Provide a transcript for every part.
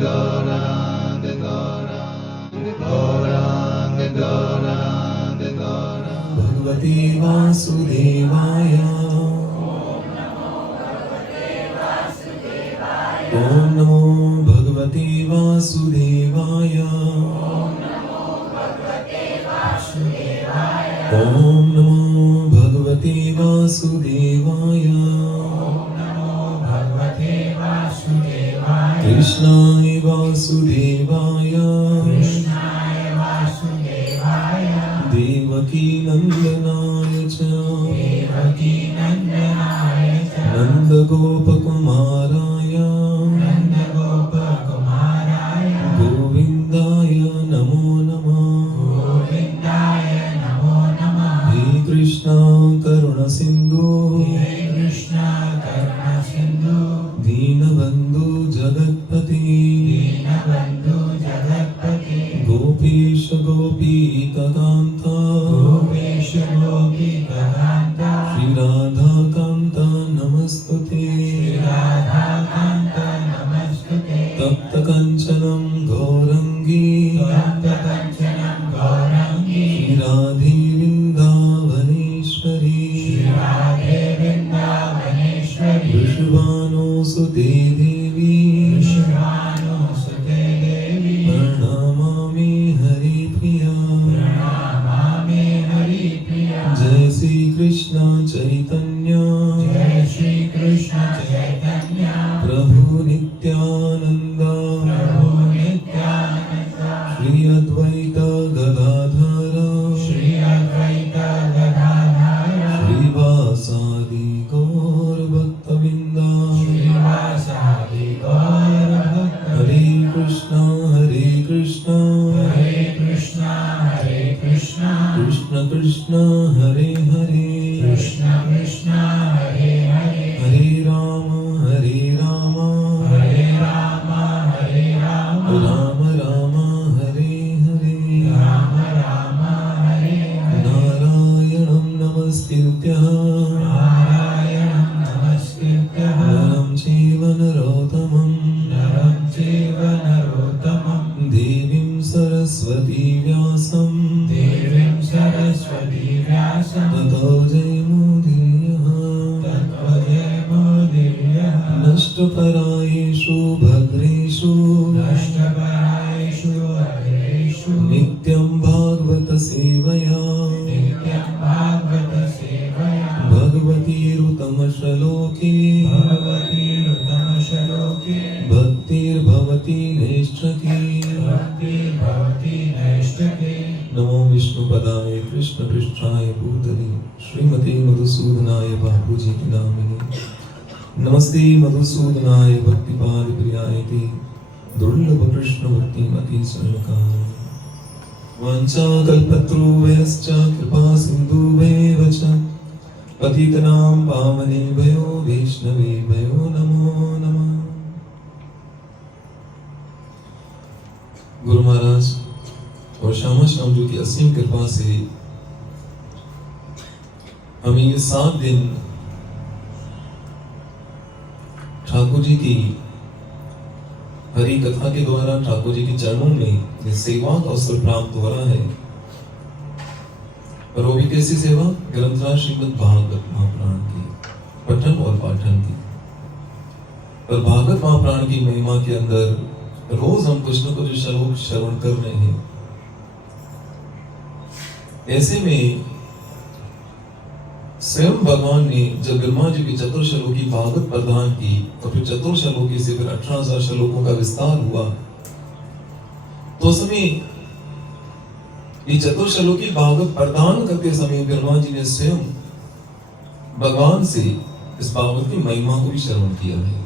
Gaurang, Gaurang, Gaurang, Gaurang, Gaurang. Bhagavate Vasudevaya. Om Namo Bhagavate Vasudevaya. Om Namo Bhagavate Vasudevaya. Krishnaya Vasudevaya. Devaki Nandanaya cha. Nanda Gopakumaraya. Govindaya Namo Namah. He Krishna Karuna Sindhu. Deenabandhu Jagatpati. Gopesha Gopikakanta. Shri Radha Kanta Namastute. Tapta Kanchanam Gaurangi. Shri Radhe Vrindavaneshwari. Vishvano Sute Devi. Pranamami Hari Priya. Jai Shri Krishna Chaitanya. Prabhu Nityananda. Shri Advaita Gadadhara. Shri Vasadi Gaur Bhaktavinda. Hare Krishna Krishna Krishna Hare Hare. Hare Rama Rama Rama Hare Hare. Narayanam Namaskritya Naram Chaiva Narottamam Devim Saraswati Vyasam Tato Jayamudiyah Nashtaparaeshu Bhadreshu Nityam Bhagavata Sevaya Bhagavati Rutamashaloki Bhaktir Bhavati Neshtaki. Namo Vishnu Padaya Krishna Prishtaya Bhutale Srimati Madhusudanaya Bapuji Kinamini. Namaste Madhusudanaya Bhaktipad Priyayate Durlabha Krishna Bhakti Mati Sarvakaya. Vancha Kalpatruvayascha Kripa Sindhuveva Patitanam Pavanebhayo Vaishnavebhayo Namo Namah. Guru Maharaj और श्यामा श्याम जी की असीम कृपा से हमें ये 7 दिन ठाकुर जी की हरि कथा के द्वारा ठाकुर जी के चरणों में ये सेवा का अवसर प्राप्त हो रहा है। और वो भी कैसी सेवा? ग्रंथराज श्रीमद् भागवत महापुराण की पठन और पाठन की। और भागवत महापुराण की महिमा के अंदर रोज हम कुछ न कुछ श्लोक श्रवण कर रहे हैं। ऐसे में स्वयं भगवान ने जब ब्रह्मा जी की चतुर्श्लोकी भागवत प्रदान की तो फिर चतुर्श्लोकी से फिर 18,000 श्लोकों का विस्तार हुआ। तो समय ये चतुर्श्लोकी भागवत प्रदान करते समय ब्रह्मा जी ने स्वयं भगवान से इस भागवत की महिमा को भी श्रवण किया है।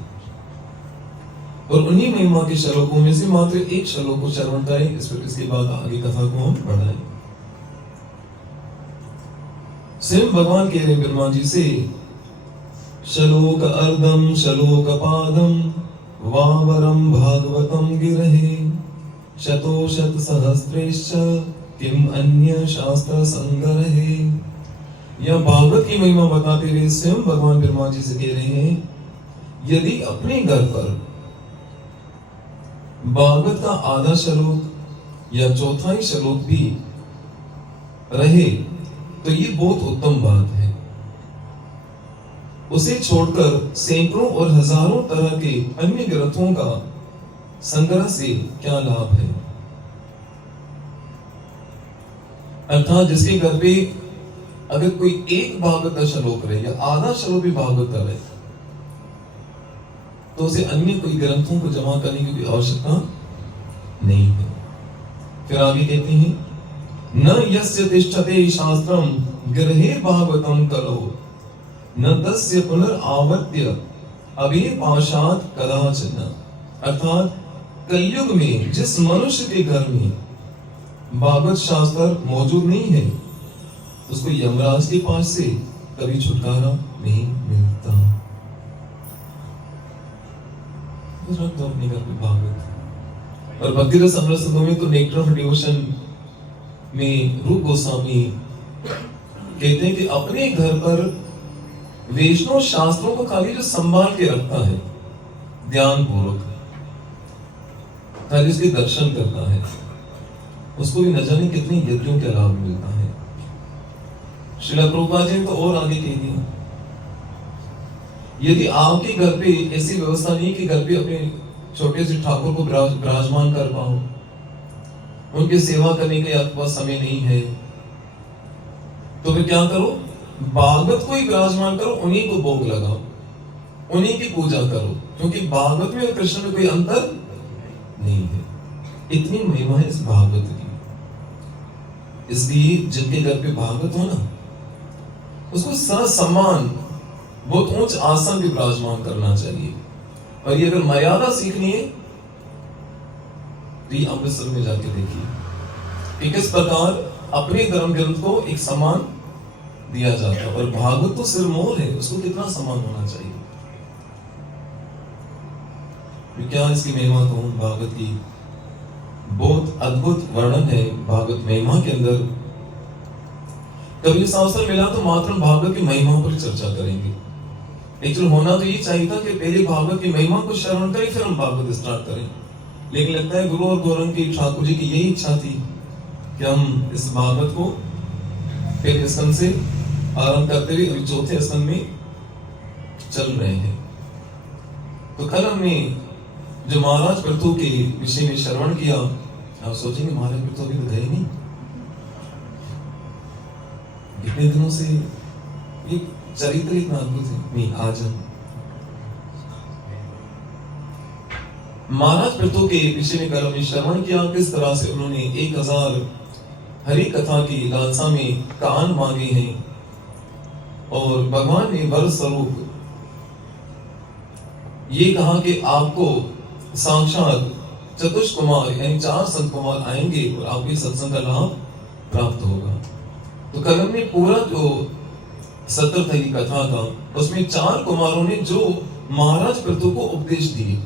और उन्हीं महिमा के श्लोकों में से मात्र एक श्लोक को श्रवण करें, इसके बाद आगे कथा को हम बढ़ाएं। स्वयं भगवान कह रहे ब्रह्मा जी से, श्लोक अर्धम श्लोक पादम वावरम भागवतम गिरहे शतोशत सहस्रेश्च किम अन्य शास्त्र संग्रहे। यह भागवत की महिमा बताते हुए स्वयं भगवान ब्रह्मा जी से कह रहे हैं, यदि अपने घर पर भागवत का आधा श्लोक या चौथाई श्लोक भी रहे तो ये बहुत उत्तम बात है। उसे छोड़कर सैकड़ों और हजारों तरह के अन्य ग्रंथों का संग्रह से क्या लाभ है? अर्थात जिसके घर पे अगर कोई एक भागवत का श्लोक रहे या आधा श्लोक भी भागवत का रहे तो उसे अन्य कोई ग्रंथों को जमा करने की कोई आवश्यकता नहीं है। फिर आगे कहते हैं न यस्य तिष्ठते शास्त्रम गृहे भागवतम करो न तस्य पुनरावर्त्य अभिपाशात् कदाचन। अर्थात कलयुग में जिस मनुष्य के घर में भागवत शास्त्र मौजूद नहीं है उसको यमराज के पास से कभी छुटकारा नहीं मिलता। अपने घर पे भागवत और भक्ति रस अमृत में तो नेक्टर ऑफ डिवोशन में रूप गोस्वामी कहते हैं कि अपने घर पर वैष्णव शास्त्रों को खाली जो संभाल के रखता है ध्यान पूर्वक, खाली उसके दर्शन करता है, उसको भी न जाने कितने यज्ञों का लाभ मिलता है। श्रील प्रभुपाद जी ने तो और आगे कह दिया, यदि आपके घर पे ऐसी व्यवस्था नहीं कि घर पे अपने छोटे से ठाकुर को विराजमान कर पाओ, उनकी सेवा करने के आपके पास समय नहीं है, तो फिर क्या करो, भागवत को ही विराजमान करो, उन्हीं को भोग लगाओ, उन्हीं की पूजा करो, क्योंकि भागवत में और कृष्ण में कोई अंतर नहीं है। इतनी महिमा है इस भागवत की। इसलिए जिनके घर पे भागवत हो ना, उसको सारा सम्मान बहुत ऊंच आसन भी विराजमान करना चाहिए। और ये अगर मर्यादा सीखनी है तो ये अमृतसर में जाके देखिए कि किस प्रकार अपने धर्म ग्रंथ को एक सम्मान दिया जाता है। और भागवत तो सिरमौर है, उसको कितना सम्मान होना चाहिए। क्या इसकी महिमा कहूं, भागवत की बहुत अद्भुत वर्णन है भागवत महिमा के अंदर। कभी इस अवसर मिला तो मात्र भागवत की महिमा पर चर्चा करेंगे। एक्चुअली होना तो ये चाहिए था कि पहले भागवत की महिमा को श्रवण करें फिर हम भागवत स्टार्ट करें, लेकिन लगता है गुरु और गौरंग की ठाकुर जी की यही इच्छा थी कि हम इस भागवत को पहले स्कंद से आरंभ करते हुए अभी चौथे स्कंद में चल रहे हैं। तो कल हमने जो महाराज पृथु के विषय में श्रवण किया, आप सोचेंगे महाराज पृथु अभी तो गए नहीं, कितने दिनों से ये चरित्र इतना अद्भुत है। नहीं, आज महाराज पृथु के विषय में कल हमने श्रवण किया, किस तरह से उन्होंने 1000 हरि कथा की लालसा में कान मांगे हैं और भगवान ने वर स्वरूप ये कहा कि आपको साक्षात चतुष्ट कुमार यानी 4 संत कुमार आएंगे और आपको सत्संग का लाभ प्राप्त होगा। तो कल हमने पूरा जो सत्र था ये कथा का, उसमें 4 कुमारों ने जो महाराज पृथु को उपदेश दिए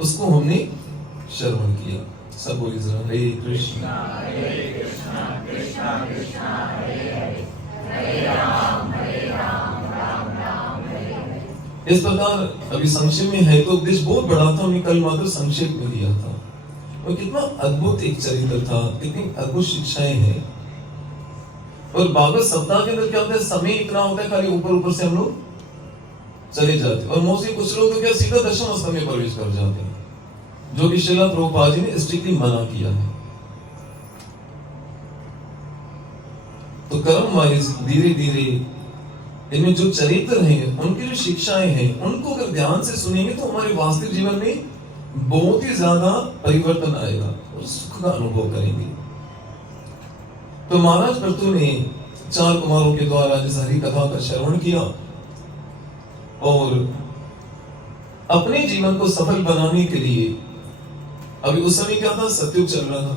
उसको हमने श्रवण किया। सब बोलिए जरा हरे कृष्णा कृष्णा कृष्णा हरे हरे, हरे राम राम राम हरे हरे। इस प्रकार अभी संक्षेप में है तो उपदेश बहुत बड़ा था, हमने कल मात्र संक्षेप में दिया था। और कितना अद्भुत एक चरित्र था, कितनी अद्भुत शिक्षाएं हैं। और भागवत सप्ताह के अंदर क्या होता है, समय इतना होता है खाली ऊपर ऊपर से हम लोग चले जाते हैं। और मोस्टली कुछ लोग तो क्या सीधा दशम स्कंद में प्रवेश कर जाते हैं, जो कि श्रील प्रभुपाद जी ने स्ट्रिक्टली मना किया है। तो कर्म वाइज धीरे धीरे इनमें जो चरित्र हैं, उनकी जो शिक्षाएं हैं, उनको अगर ध्यान से सुनेंगे तो हमारे वास्तविक जीवन में बहुत ही ज्यादा परिवर्तन आएगा और सुख का अनुभव करेंगे। तो महाराज पृथु ने 4 कुमारों के द्वारा जिस हरि कथा का श्रवण किया और अपने जीवन को सफल बनाने के लिए, अभी उस समय क्या था, सतयुग चल रहा था,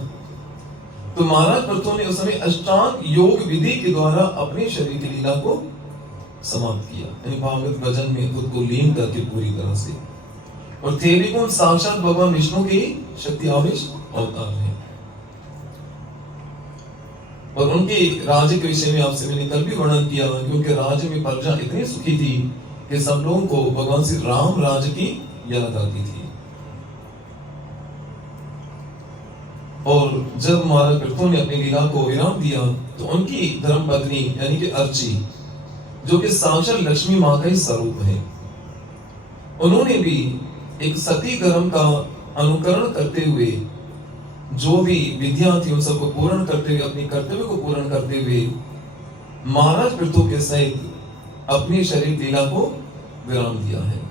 तो महाराज पृथु ने उस समय अष्टांग योग विधि के द्वारा अपने शरीर की लीला को समाप्त किया, यानी भागवत भजन में खुद को लीन करके पूरी तरह से। और थे भी कौन, साक्षात भगवान विष्णु की शक्ति आवेश अवतार है। और उनके राज्य के विषय में आपसे मैंने कल भी वर्णन किया, क्योंकि राज्य में प्रजा इतनी सुखी थी कि सब लोगों को भगवान श्री राम राज्य की याद आती थी। और जब महाराज कृष्ण ने अपनी लीला को विराम दिया तो उनकी धर्म पत्नी यानी कि अर्ची, जो कि साक्षात लक्ष्मी माँ का ही स्वरूप है, उन्होंने भी एक सती धर्म का अनुकरण करते हुए जो भी विद्या थी उन सबको पूर्ण करते हुए, अपने कर्तव्य को पूर्ण करते हुए महाराज पृथु के सहित अपनी शरीर लीला को विराम दिया है।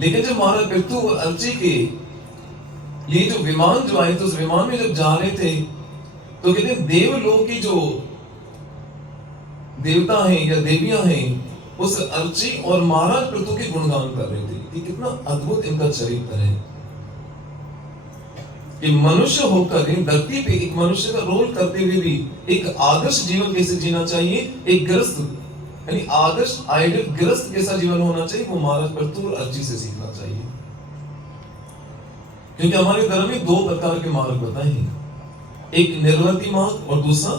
लेकिन जब महाराज पृथु और अर्ची के लिए जो विमान जो आए थे, उस विमान में जब जा रहे थे तो कहते हैं देवलोक की जो देवता हैं या देवियां हैं उस अर्ची और महाराज पृथु के गुणगान कर रहे थे कि कितना अद्भुत इनका चरित्र है कि मनुष्य होकर धरती पे एक मनुष्य का रोल करते हुए भी एक आदर्श जीवन कैसे जीना चाहिए, एक गृहस्थ यानी आदर्श आइडियल गृहस्थ कैसा जीवन होना चाहिए, वो महाराज पृथु और अर्ची से सीखना चाहिए। क्योंकि हमारे धर्म में दो प्रकार के मार्ग बताए हैं, एक निर्वर्ती मार्ग और दूसरा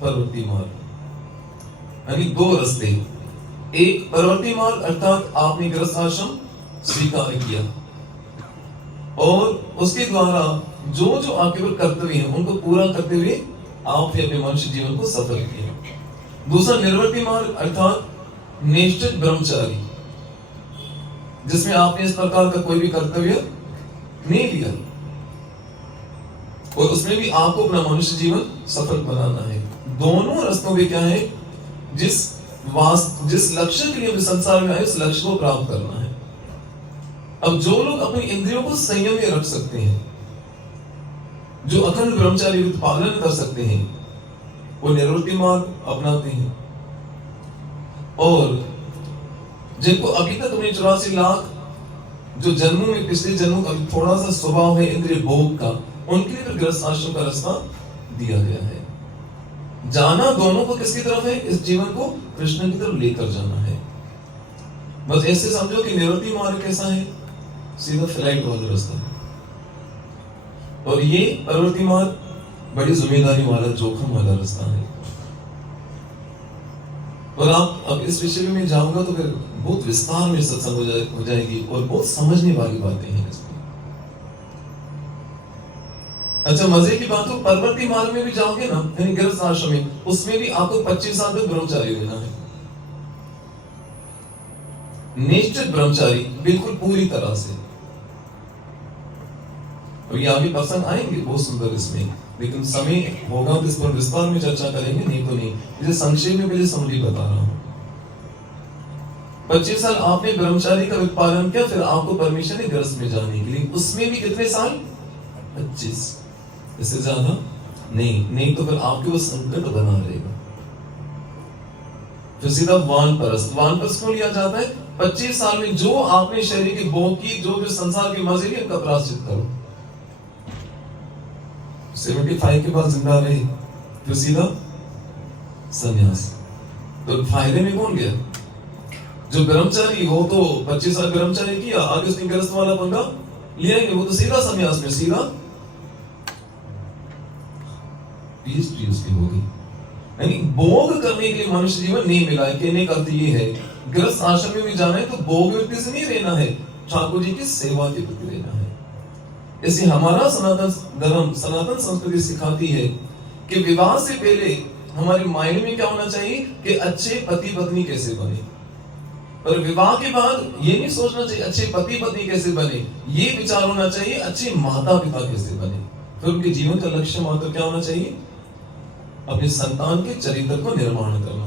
परवर्ती मार्ग, यानी दो रास्ते। एक परवर्ती मार्ग अर्थात आपने गृहस्थ आश्रम स्वीकार किया और उसके द्वारा जो जो आपके ऊपर कर्तव्य हैं उनको पूरा करते हुए आपने अपने मनुष्य जीवन को सफल किया। दूसरा निर्वर्ती मार्ग अर्थात निष्ठित ब्रह्मचारी, जिसमें आपने इस प्रकार का कोई भी कर्तव्य नहीं लिया और उसमें भी आपको अपना मनुष्य जीवन सफल बनाना है। दोनों रास्तों में क्या है, जिस लक्ष्य के लिए हम संसार में आए उस लक्ष्य को प्राप्त करना है। अब जो लोग अपनी इंद्रियों को संयम में रख सकते हैं, जो अखंड ब्रह्मचारी पालन कर सकते हैं, वो निवृत्ति मार्ग अपनाते हैं। और जिनको अभी तक अपने 84 लाख जो जन्मों में पिछले जन्मों का थोड़ा सा स्वभाव है इंद्रिय भोग का, उनके लिए तो गृहस्थ आश्रम का रास्ता दिया गया है। जाना दोनों को किसकी तरफ है, इस जीवन को कृष्ण की तरफ लेकर जाना है। बस ऐसे समझो कि निवृत्ति मार्ग कैसा है, सीधा फ्लाइट वाला रास्ता है, और ये प्रवृत्ति मार्ग बड़ी जिम्मेदारी वाला जोखिम वाला रास्ता है। और आप अब इस विषय में जाऊंगा तो फिर बहुत विस्तार में सत्संग हो जाएगी और बहुत समझने वाली बातें हैं इसमें। अच्छा, मजे की बात हो, परवर्ती मार्ग में भी जाओगे ना, यानी गृहस्थ आश्रम में, उसमें भी आपको 25 साल तक ब्रह्मचारी रहना है, निश्चित ब्रह्मचारी बिल्कुल पूरी तरह से। और ये आगे प्रसंग आएंगे बहुत सुंदर इसमें, लेकिन समय होगा तो इस पर विस्तार में चर्चा करेंगे, नहीं तो नहीं। इसे संक्षेप में पहले समझी बता रहा हूं। 25 साल आपने ब्रह्मचारी का पालन किया, फिर आपको परमिशन है गृहस्थ में जाने के लिए। उसमें भी कितने साल, 25, इससे ज्यादा नहीं तो फिर आपके वो संकट बना रहेगा। फिर सीधा वानप्रस्थ को लिया जाता है। 25 साल में जो आपने शरीर की भोग की, जो भी संसार के मजे लिए, उनका प्रायश्चित करो। 75 के बाद जिंदा रहे, फिर सीधा संन्यास। तो फायदे में कौन गया? जो ब्रह्मचारी हो तो 25 साल ब्रह्मचारी किया, आगे उसने गृहस्थ वाला पंगा लिया ही, वो तो सीधा संन्यास में, सीधा पीएचडी उसकी होगी। यानी भोग करने के लिए मनुष्य जीवन नहीं मिला है। कहने का अर्थ ये है, गृहस्थ आश्रम में भी जाना है तो भोग वृत्ति से नहीं रहना है, ठाकुर जी की सेवा के प्रति रहना है। इसलिए हमारा सनातन धर्म, सनातन संस्कृति सिखाती है कि विवाह से पहले हमारे माइंड में क्या होना चाहिए कि अच्छे पति पत्नी कैसे बने, और विवाह के बाद ये नहीं सोचना चाहिए अच्छे पति पत्नी कैसे बने, ये विचार होना चाहिए अच्छे माता पिता कैसे बने। फिर उनके जीवन का लक्ष्य मात्र क्या होना चाहिए, अपने संतान के चरित्र को निर्माण करना।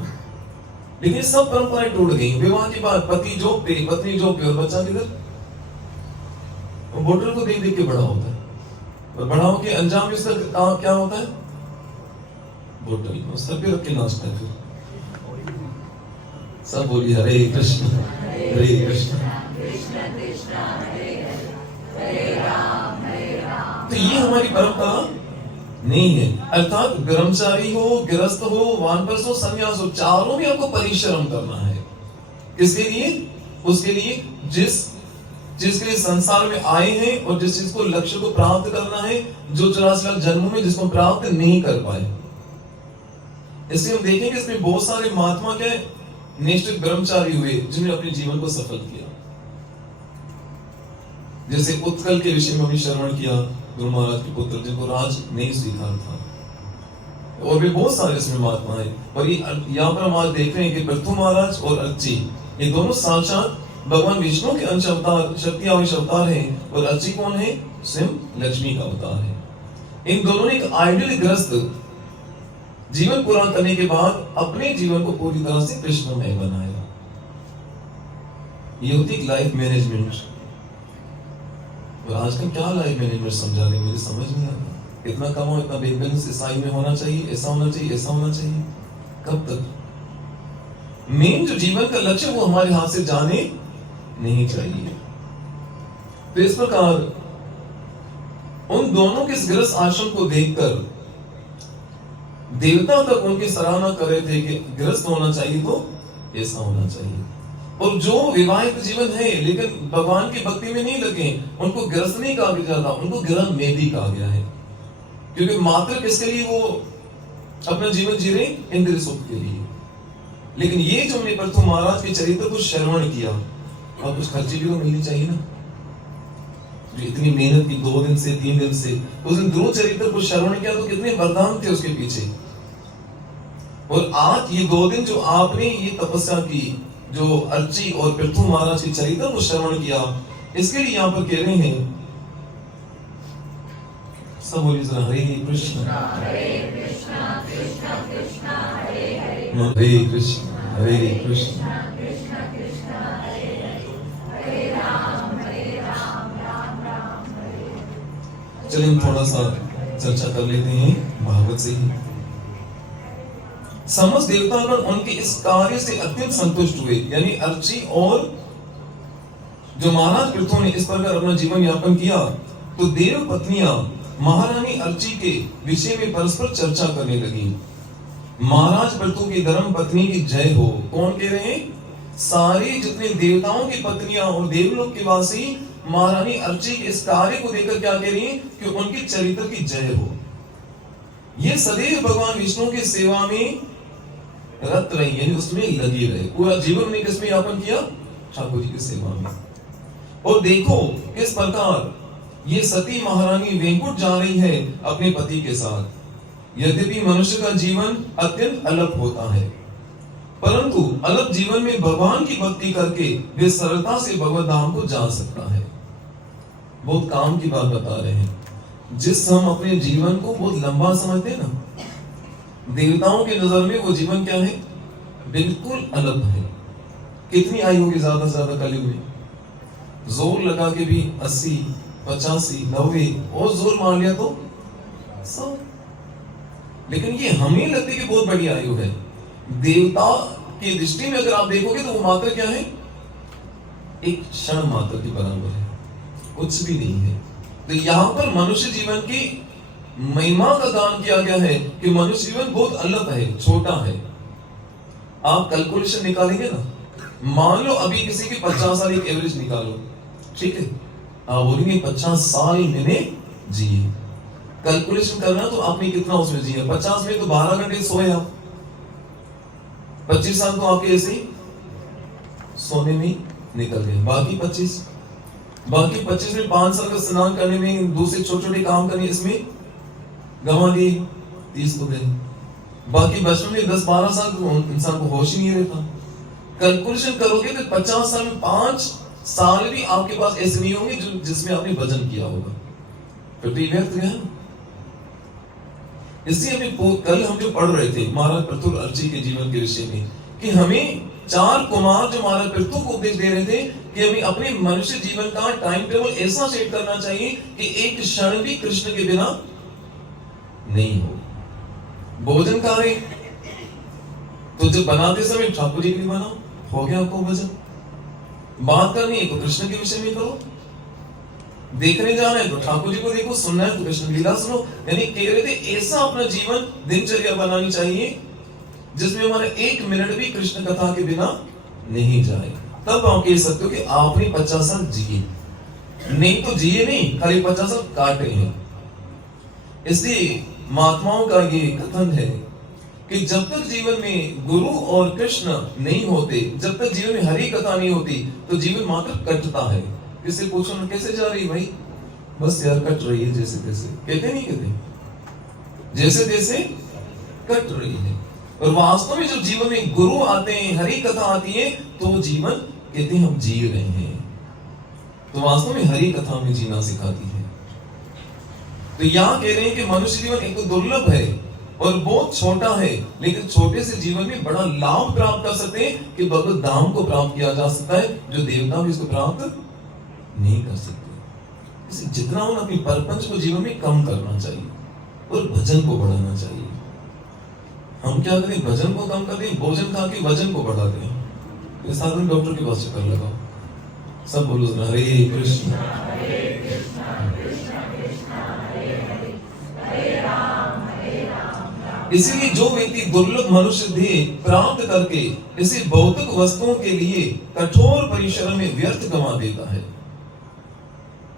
लेकिन सब परंपराएं टूट गई। विवाह के बाद पति जॉब पे, पत्नी जॉब पे, और बच्चा किधर? बोतल को देख देख के बड़ा होता है, और बड़ा होकर अंजाम इसका क्या होता है, बोतल सर पे रख के नाचता है। फिर सब बोलिए हरे कृष्ण हरे कृष्ण कृष्ण कृष्ण हरे राम। तो ये हमारी परंपरा नहीं है। अर्थात ब्रह्मचारी हो, गृहस्थ हो, वानप्रस्थ हो, संन्यास हो, चारों में आपको परिश्रम करना है। किसके लिए? उसके लिए जिसके लिए संसार में आए हैं और जिस चीज को लक्ष्य को प्राप्त करना है, जो 84 लाख जन्मों में जिसको प्राप्त नहीं कर पाए। इसलिए हम देखेंगे इसमें बहुत सारे महात्मा क्या निष्ठित ब्रह्मचारी हुए जिन्होंने अपने जीवन को सफल किया। जैसे उत्कल के विषय में भी श्रवण किया, गुरु महाराज के पुत्र जिनको राज नहीं स्वीकार था, और भी बहुत सारे इसमें महात्मा है। और यहाँ पर हम आज देख रहे हैं कि पृथु महाराज और अर्ची, ये दोनों साक्षात भगवान विष्णु के अंश अवतार, शक्ति आवेश अवतार हैं। और अर्ची कौन है? स्वयं लक्ष्मी का अवतार है। इन दोनों ने एक आइडियल ग्रस्त जीवन पूरा करने के बाद अपने जीवन को पूरी तरह से कृष्णमय बनाया। ये होती लाइफ मैनेजमेंट। और आजकल क्या लाइफ मैनेजमेंट समझा रहे, मुझे समझ नहीं आता। इतना कमाओ, इतना बैंक बैलेंस इस आयु में होना चाहिए, ऐसा होना चाहिए, ऐसा होना चाहिए। कब तक? मेन जो जीवन का लक्ष्य वो हमारे हाथ से जाने नहीं चाहिए। तो इस प्रकार उन दोनों के इस गृहस्थ आश्रम को देखकर देवता तक उनकी सराहना कर रहे थे कि गृहस्थ होना चाहिए तो ऐसा होना चाहिए। और जो विवाहित जीवन है लेकिन भगवान की भक्ति में नहीं लगे, उनको गृहस्थ नहीं कहा गया था, उनको गृह मेदी कहा गया है। क्योंकि मात्र किसके लिए वो अपना जीवन जी रहे? इंद्रिय सुख के लिए। लेकिन ये जो हमने पृथु महाराज के चरित्र को श्रवण किया, और कुछ खर्ची भी तो मिलनी चाहिए ना, जो इतनी मेहनत की 2 दिन से 3 दिन से, उस दिन ध्रुव चरित्र को श्रवण किया तो कितने वरदान थे उसके पीछे। और आज ये 2 दिन जो आपने ये तपस्या की, जो अर्ची और पृथु महाराज के चरित्र को श्रवण किया, इसके लिए यहाँ पर कह रहे हैं सब बोलिए जरा, हरे कृष्ण कृष्ण कृष्ण हरे हरे कृष्ण हरे कृष्ण हरे राम राम राम। चलिए थोड़ा सा चर्चा कर लेते हैं भागवत से ही। समस्त देवतागण उनके इस कार्य से अत्यंत संतुष्ट हुए, यानी अर्ची और जो महाराज पृथु ने इस प्रकार अपना जीवन यापन किया, तो देव पत्नियां महारानी अर्ची के विषय में परस्पर चर्चा करने लगी। महाराज पृथु की धर्म पत्नी की जय हो। कौन कह रहे हैं? सारे जितने देवताओं की पत्नियां और देवलोक के वासी महारानी अर्ची के इस कार्य को देखकर क्या कह रही हैं? कि उनके चरित्र की जय हो। ये सदैव भगवान विष्णु की सेवा में रत रही, यानी उसमें लगी रहे। पूरा जीवन ने किसमें यापन किया? ठाकुर जी की सेवा में। और देखो किस प्रकार ये सती महारानी वेंकुट जा रही है अपने पति के साथ। यद्यपि मनुष्य का जीवन अत्यंत अलग होता है, परंतु अलग जीवन में भगवान की भक्ति करके वे सरलता से भगवत धाम को जा सकता है। बहुत काम की बात बता रहे हैं। जिस हम अपने जीवन को बहुत लंबा समझते हैं ना, देवताओं के नजर में वो जीवन क्या है? बिल्कुल अलग है। कितनी आयु होगी ज्यादा से ज्यादा कलयुग में? जोर लगा के भी 80, 85, 90 और जोर मार लिया तो 100। लेकिन ये हमें लगती है कि बहुत बड़ी आयु है। देवता की दृष्टि में अगर आप देखोगे तो वो मात्र क्या है? एक क्षण मात्र के बराबर है, कुछ भी नहीं है। तो यहाँ पर मनुष्य जीवन की महिमा का दान किया गया है कि मनुष्य जीवन बहुत अलग है, छोटा है। आप कैलकुलेशन निकालेंगे ना, मान लो अभी किसी की 50 साल एक एवरेज निकालो, ठीक है? आप बोलेंगे 50 साल मैंने जिए। कैलकुलेशन करना तो आपने कितना उसमें जिया? 50 में तो 12 घंटे सोए आप, 25 साल तो आपके ऐसे ही सोने में निकल गए। बाकी 25 में 5 साल का स्नान करने में, दूसरे छोटे छोटे काम करने इसमें गंवा दिए, 30 को गए। बाकी बचपन में 10-12 साल तो इंसान को होश ही नहीं रहता। कैलकुलेशन करोगे तो 50 साल में 5 साल भी आपके पास ऐसे नहीं होंगे जो जिसमें आपने भजन किया होगा। फिर तो ये व्यर्थ गया। इसलिए अभी कल हम जो पढ़ रहे थे महाराज पृथु अर्ची के जीवन के विषय में, कि हमें 4 कुमार जो महाराज पृथु को उपदेश दे रहे थे कि हमें अपने मनुष्य जीवन का टाइम टेबल ऐसा सेट करना चाहिए कि एक क्षण भी कृष्ण के बिना नहीं हो। भोजन कार्य तो जब बनाते समय ठाकुर जी के लिए बनाओ, हो गया आपको भजन। बात करनी है तो कृष्ण के विषय में करो, देखने जाना है तो ठाकुर जी को देखो, सुनना है तो कृष्ण लीला सुनो। यानी कह रहे थे ऐसा अपना जीवन दिनचर्या बनानी चाहिए जिसमें हमारे 1 मिनट भी कृष्ण कथा के बिना नहीं जाए। तब आप कह सकते हो कि आपने 50 साल जिए, नहीं तो जिए नहीं, खाली 50 साल काटे हैं। इसलिए महात्माओं का ये कथन है कि जब तक जीवन में गुरु और कृष्ण नहीं होते, जब तक जीवन में हरि कथा नहीं होती, तो जीवन मात्र कटता है। किससे पूछो ना कैसे जा रही भाई, बस यार कट रही है जैसे तैसे, कहते नहीं कहते, जैसे तैसे कट रही है। और वास्तव में जब जीवन में गुरु आते हैं, हरि कथा आती है, तो वो जीवन कहते हैं हम जी रहे हैं। तो वास्तव में हरि कथा में जीना सिखाती है। तो यहां कह रहे हैं कि मनुष्य जीवन एक तो दुर्लभ है और बहुत छोटा है, लेकिन छोटे से जीवन में बड़ा लाभ प्राप्त कर सकते हैं कि भगवत धाम को प्राप्त किया जा सकता है, जो देवता भी इसको प्राप्त नहीं कर सकते। इसलिए जितना हो अपनी परपंच को जीवन में कम करना चाहिए और भजन को बढ़ाना चाहिए। हम क्या करें, भजन को कम कर दें, भोजन खा के वजन को बढ़ा दें। तो साधन डॉक्टर के पास चक्कर लगाओ, सब बोलो हरे कृष्ण इसीलिए जो व्यक्ति दुर्लभ मनुष्य देह प्राप्त करके इसी भौतिक वस्तुओं के लिए कठोर परिश्रम में व्यर्थ गंवा देता है।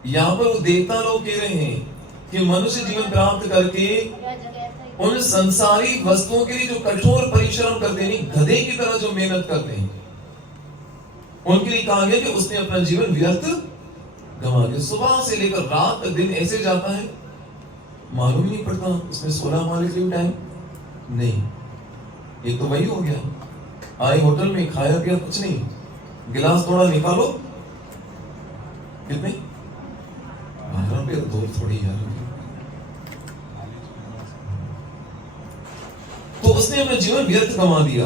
यहाँ पर वो देवता लोग कह रहे हैं कि मनुष्य जीवन प्राप्त करके उन संसारी वस्तुओं के लिए जो कठोर परिश्रम करते हैं, गधे की तरह जो मेहनत करते हैं, उनके लिए कहा गया कि उसने अपना जीवन व्यर्थ गंवा दिया। सुबह से लेकर रात तक दिन ऐसे जाता है, मालूम ही नहीं पड़ता उसमें 16 माले के टाइम नहीं। ये तो वही हो गया, आए होटल में खाया पिया कुछ नहीं, गिलास थोड़ा निकालो, कितने 12 रुपये, दो थोड़ी यार। तो उसने अपना जीवन व्यर्थ गंवा दिया।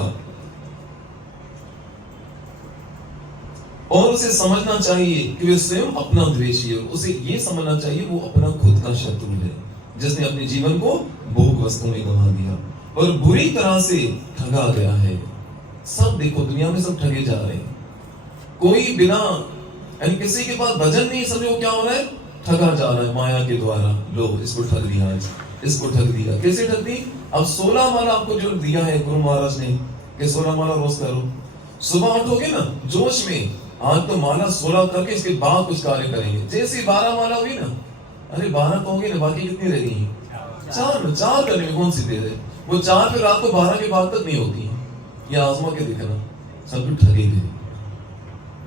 और उसे समझना चाहिए कि वह स्वयं अपना द्वेषी है। उसे यह समझना चाहिए वो अपना खुद का शत्रु है, जिसने अपने जीवन को भोग वस्तु में गंवा दिया और बुरी तरह से ठगा गया है। सब देखो दुनिया में सब ठगे जा रहे हैं, कोई बिना यानी किसी के पास भजन नहीं, समझो क्या हो रहा है, ठगा जा रहा है माया के द्वारा। लो इसको ठग दिया, आज इसको ठग दिया। कैसे ठग दी? अब 16 माला आपको जो दिया है गुरु महाराज ने कि 16 माला रोज करो, सुबह उठोगे ना जोश में, आज तो माला 16 करके इसके बाद कुछ कार्य करेंगे। जैसे 12 माला हुई ना, अरे 12 तो होगी ना, बाकी कितनी रह गई? 4 करने में कौन सी देर है? वो 4 फिर रात को 12 के बाद तक नहीं होती। ये आजमा के देखना, सब लोग ठगे गए।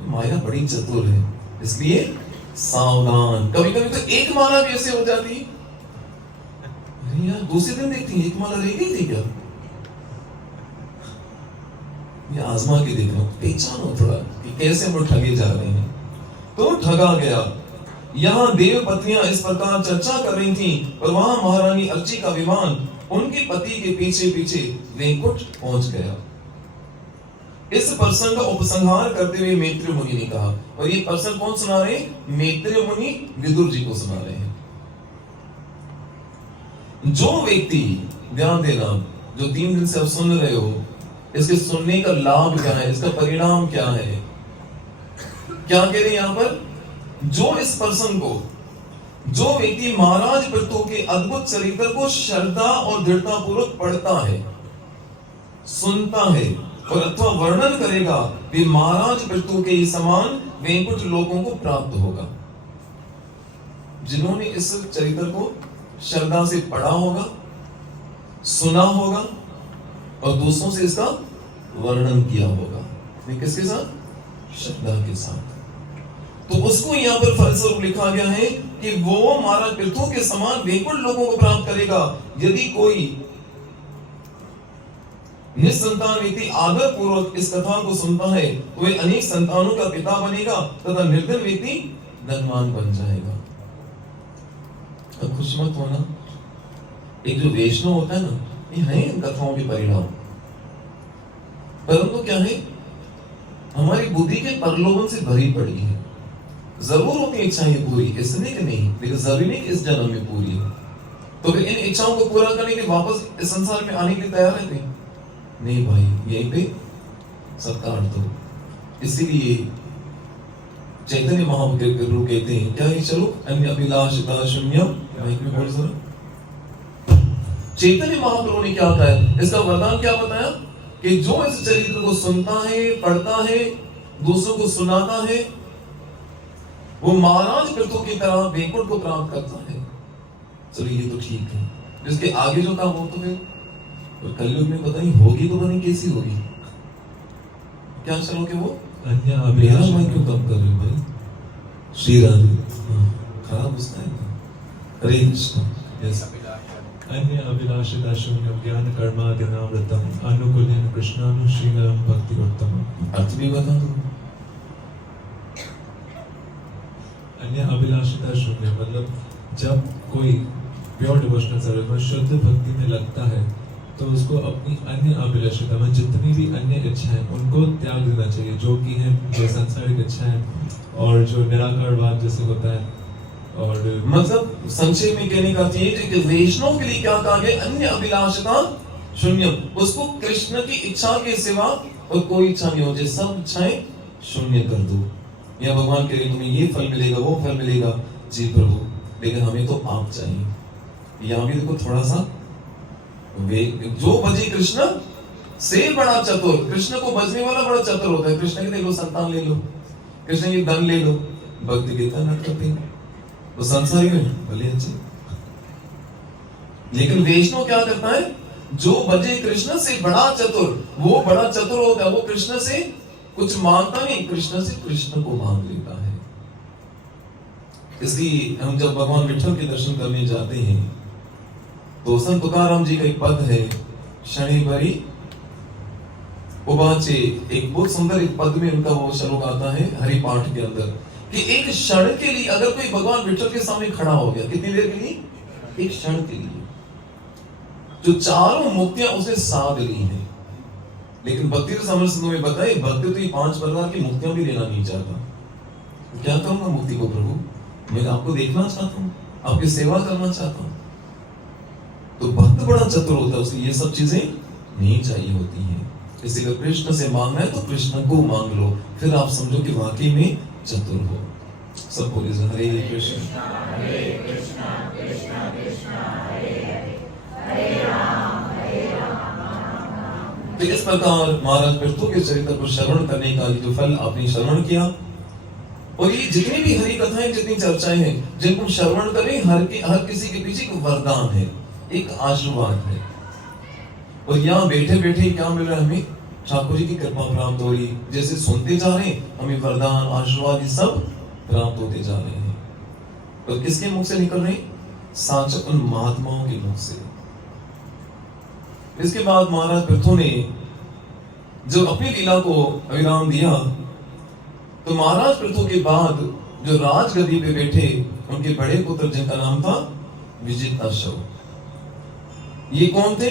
माया बड़ी चतुर है, इसलिए सावधान। कभी कभी तो एक माला भी ऐसे हो जाती, अरे यार दूसरे दिन देखती है एक माला रह गई थी क्या? ये आजमा के देखना, पहचानो थोड़ा कि कैसे हम ठगे जा रहे हैं। तो ठगा गया। यहाँ देव पत्नियां इस प्रकार चर्चा कर रही थी और वहां महारानी अर्ची का विमान उनके पति के पीछे पीछे वैकुंठ पहुंच गया। इस प्रसंग का उपसंहार करते हुए मैत्रेय मुनि ने कहा, और ये प्रसंग कौन सुना रहे हैं? मैत्रेय मुनि विदुर जी को सुना रहे हैं। जो व्यक्ति, ध्यान देना, जो 3 दिन से आप सुन रहे हो, इसके सुनने का लाभ क्या है, इसका परिणाम क्या है? क्या कह रहे हैं यहां पर? जो इस प्रसंग को, जो व्यक्ति महाराज पृथु के अद्भुत चरित्र को श्रद्धा और दृढ़ता पूर्वक पढ़ता है, सुनता है और अथवा वर्णन करेगा, वे महाराज पृथु के समान वैकुंठ लोगों को प्राप्त होगा। जिन्होंने इस चरित्र को श्रद्धा से पढ़ा होगा, सुना होगा और दूसरों से इसका वर्णन किया होगा, किसके साथ? श्रद्धा के साथ। तो उसको यहाँ पर फलस्वरूप लिखा गया है कि वो महाराज पृथु के समान वैकुंठ लोगों को प्राप्त करेगा। यदि कोई निसंतान व्यक्ति आदर पूर्वक इस कथा को सुनता है तो वह अनेक संतानों का पिता बनेगा तथा निर्धन व्यक्ति धनवान बन जाएगा। अब खुश मत होना, एक जो वैष्णव होता है ना, ये है इन कथाओं के परिणाम। परंतु क्या है, हमारी बुद्धि के प्रलोभन से भरी पड़ी है। जरूर होती इच्छाएं पूरी, इसलिए कि नहीं, लेकिन जरूरी नहीं कि इस जन्म में पूरी हो। तो फिर इन इच्छाओं को पूरा करने के वापस इस संसार में आने के लिए तैयार है नहीं भाई, यहीं पे सब काट दो। इसीलिए चैतन्य महाप्रभु कहते हैं क्या है, चलो अन्य अभिलाषिता शून्यम, माइक में बोल जरा। चैतन्य महाप्रभु ने क्या बताया, इसका वरदान क्या बताया कि जो इस चरित्र को सुनता है, पढ़ता है, दूसरों को सुनाता है, वो महाराज पृथु की तरह वैकुंठ को प्राप्त करता है। चलो ये तो ठीक है, इसके आगे जो काम हो तो फिर और कलयुग में पता नहीं होगी तो बनी कैसी होगी। क्या चलोगे वो? मेरा मैं क्यों कम कर रहे हो भाई? श्री राधे खराब उसका है। हरे कृष्ण। यस। अन्य अभिलाषिता शून्यम ज्ञान कर्माद्यनावृतम अनुकूलेन कृष्णानुशीलम भक्ति उत्तमम। अर्थ भी बता दो। अन्य अभिलाषिता शून्य मतलब जब कोई प्योर डिवोशनल सर्विस में शुद्ध भक्ति में लगता है तो उसको अपनी अन्य अभिलाषिता में जितनी भी अन्य इच्छाएं उनको त्याग देना चाहिए, जो कि है जो सांसारिक इच्छाएं और जो निराकारवाद जैसे होता है। और मतलब संक्षेप में कहने का चाहिए कि वैष्णव के लिए क्या कहा गया, अन्य अभिलाषिता शून्य, उसको कृष्ण की इच्छा के सिवा और कोई इच्छा नहीं होती, सब इच्छाएं शून्य कर दो। या भगवान कह रहे तुम्हें ये फल मिलेगा वो फल मिलेगा, जी प्रभु लेकिन हमें तो आप चाहिए। यहाँ भी देखो थोड़ा सा जो भजे कृष्ण से बड़ा चतुर, कृष्ण को भजने वाला बड़ा चतुर होता है। कृष्ण के देखो संतान ले लो, कृष्ण की धन ले लो, भक्ति गीता नट करते तो संसारी में भले अच्छे। लेकिन वैष्णव क्या करता है, जो भजे कृष्ण से बड़ा चतुर, वो बड़ा चतुर होता है, वो कृष्ण से कुछ मांगता नहीं, कृष्ण से कृष्ण को मांग लेता है। इसलिए हम जब भगवान विठल के दर्शन करने जाते हैं तो संत तुकाराम जी का एक पद है, शनि भरी उबाचे, एक बहुत सुंदर एक पद में उनका वो श्लोक आता है हरि पाठ के अंदर कि एक क्षण के लिए अगर कोई भगवान विठल के सामने खड़ा हो गया, कितनी देर के लिए, एक क्षण के लिए, जो चारों मुक्तियां उसने साध ली हैं। लेकिन भक्ति तो समर सिंधु में बताए, भक्ति तो ये 5 प्रकार की मुक्तियां भी लेना नहीं चाहता। क्या करूंगा मुक्ति को प्रभु, मैं आपको देखना चाहता हूँ, आपकी सेवा करना चाहता हूँ। तो भक्त बड़ा चतुर होता है, उसे ये सब चीजें नहीं चाहिए होती हैं। इसीलिए कृष्ण से मांगना है तो कृष्ण को मांग लो, फिर आप समझो कि वाकई में चतुर हो। सब बोले हरे कृष्ण कृष्ण कृष्ण हरे हरे राम। तो इस प्रकार महाराज पृथु के चरित्र को श्रवण करने का जो फल आपने श्रवण किया, और ये जितनी भी हरि कथाएं, जितनी चर्चाएं हैं, जिनको श्रवण करें, हर किसी के पीछे एक वरदान है, एक आशीर्वाद है। और यहाँ बैठे बैठे क्या मिल रहा है हमें, ठाकुर जी की कृपा प्राप्त हो रही। जैसे सुनते जा रहे हैं हमें वरदान आशीर्वाद ये सब प्राप्त होते जा रहे हैं। और किसके मुख से निकल रहे, साक्षात उन महात्माओं के मुख से। इसके बाद महाराज पृथु ने जो अपनी लीला को विराम दिया, तो महाराज पृथु के बाद जो राजगद्दी पे बैठे उनके बड़े पुत्र जिनका नाम था विजिताशव, ये कौन थे,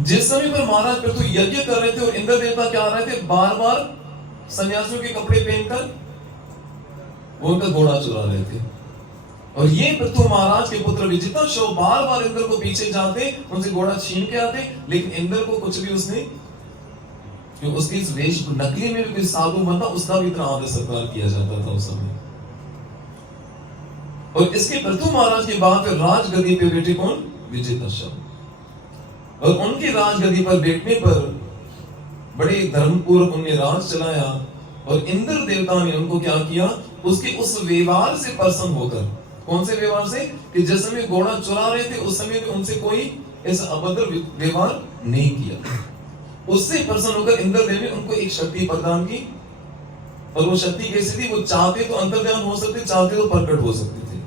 जिस समय पर महाराज पृथु यज्ञ कर रहे थे और इंद्र देवता क्या आ रहे थे, बार बार सन्यासियों के कपड़े पहनकर वो उनका घोड़ा चुरा रहे थे। और ये पृथु महाराज के पुत्र विजिताशव बार बार इंद्र को पीछे जाते, उनसे घोड़ा छीन के आते, लेकिन इंद्र को कुछ भी उसने, उसकी इस वेश नकली में भी कोई साधु बनता, उसका भी इतना आदर सत्कार किया जाता था उस समय। और इसके पृथु महाराज के बाद राजगद्दी पे बैठे कौन, विजिताशव। और उनकी राजगद्दी पर बैठने पर बड़े धर्मपूर्वक उन्हें राज चलाया। और इंद्र देवता ने उनको क्या किया, उसके उस व्यवहार से प्रसन्न होकर, कौन से व्यवहार से, कि जिस समय घोड़ा चुरा रहे थे उस समय उनसे कोई ऐसा अभद्र व्यवहार नहीं किया, उससे प्रसन्न होकर इंद्रदेव ने उनको एक शक्ति प्रदान की। और वो शक्ति कैसी थी, वो चाहते तो अंतर्ध्यान हो सकते, चाहते तो प्रकट हो सकते थे।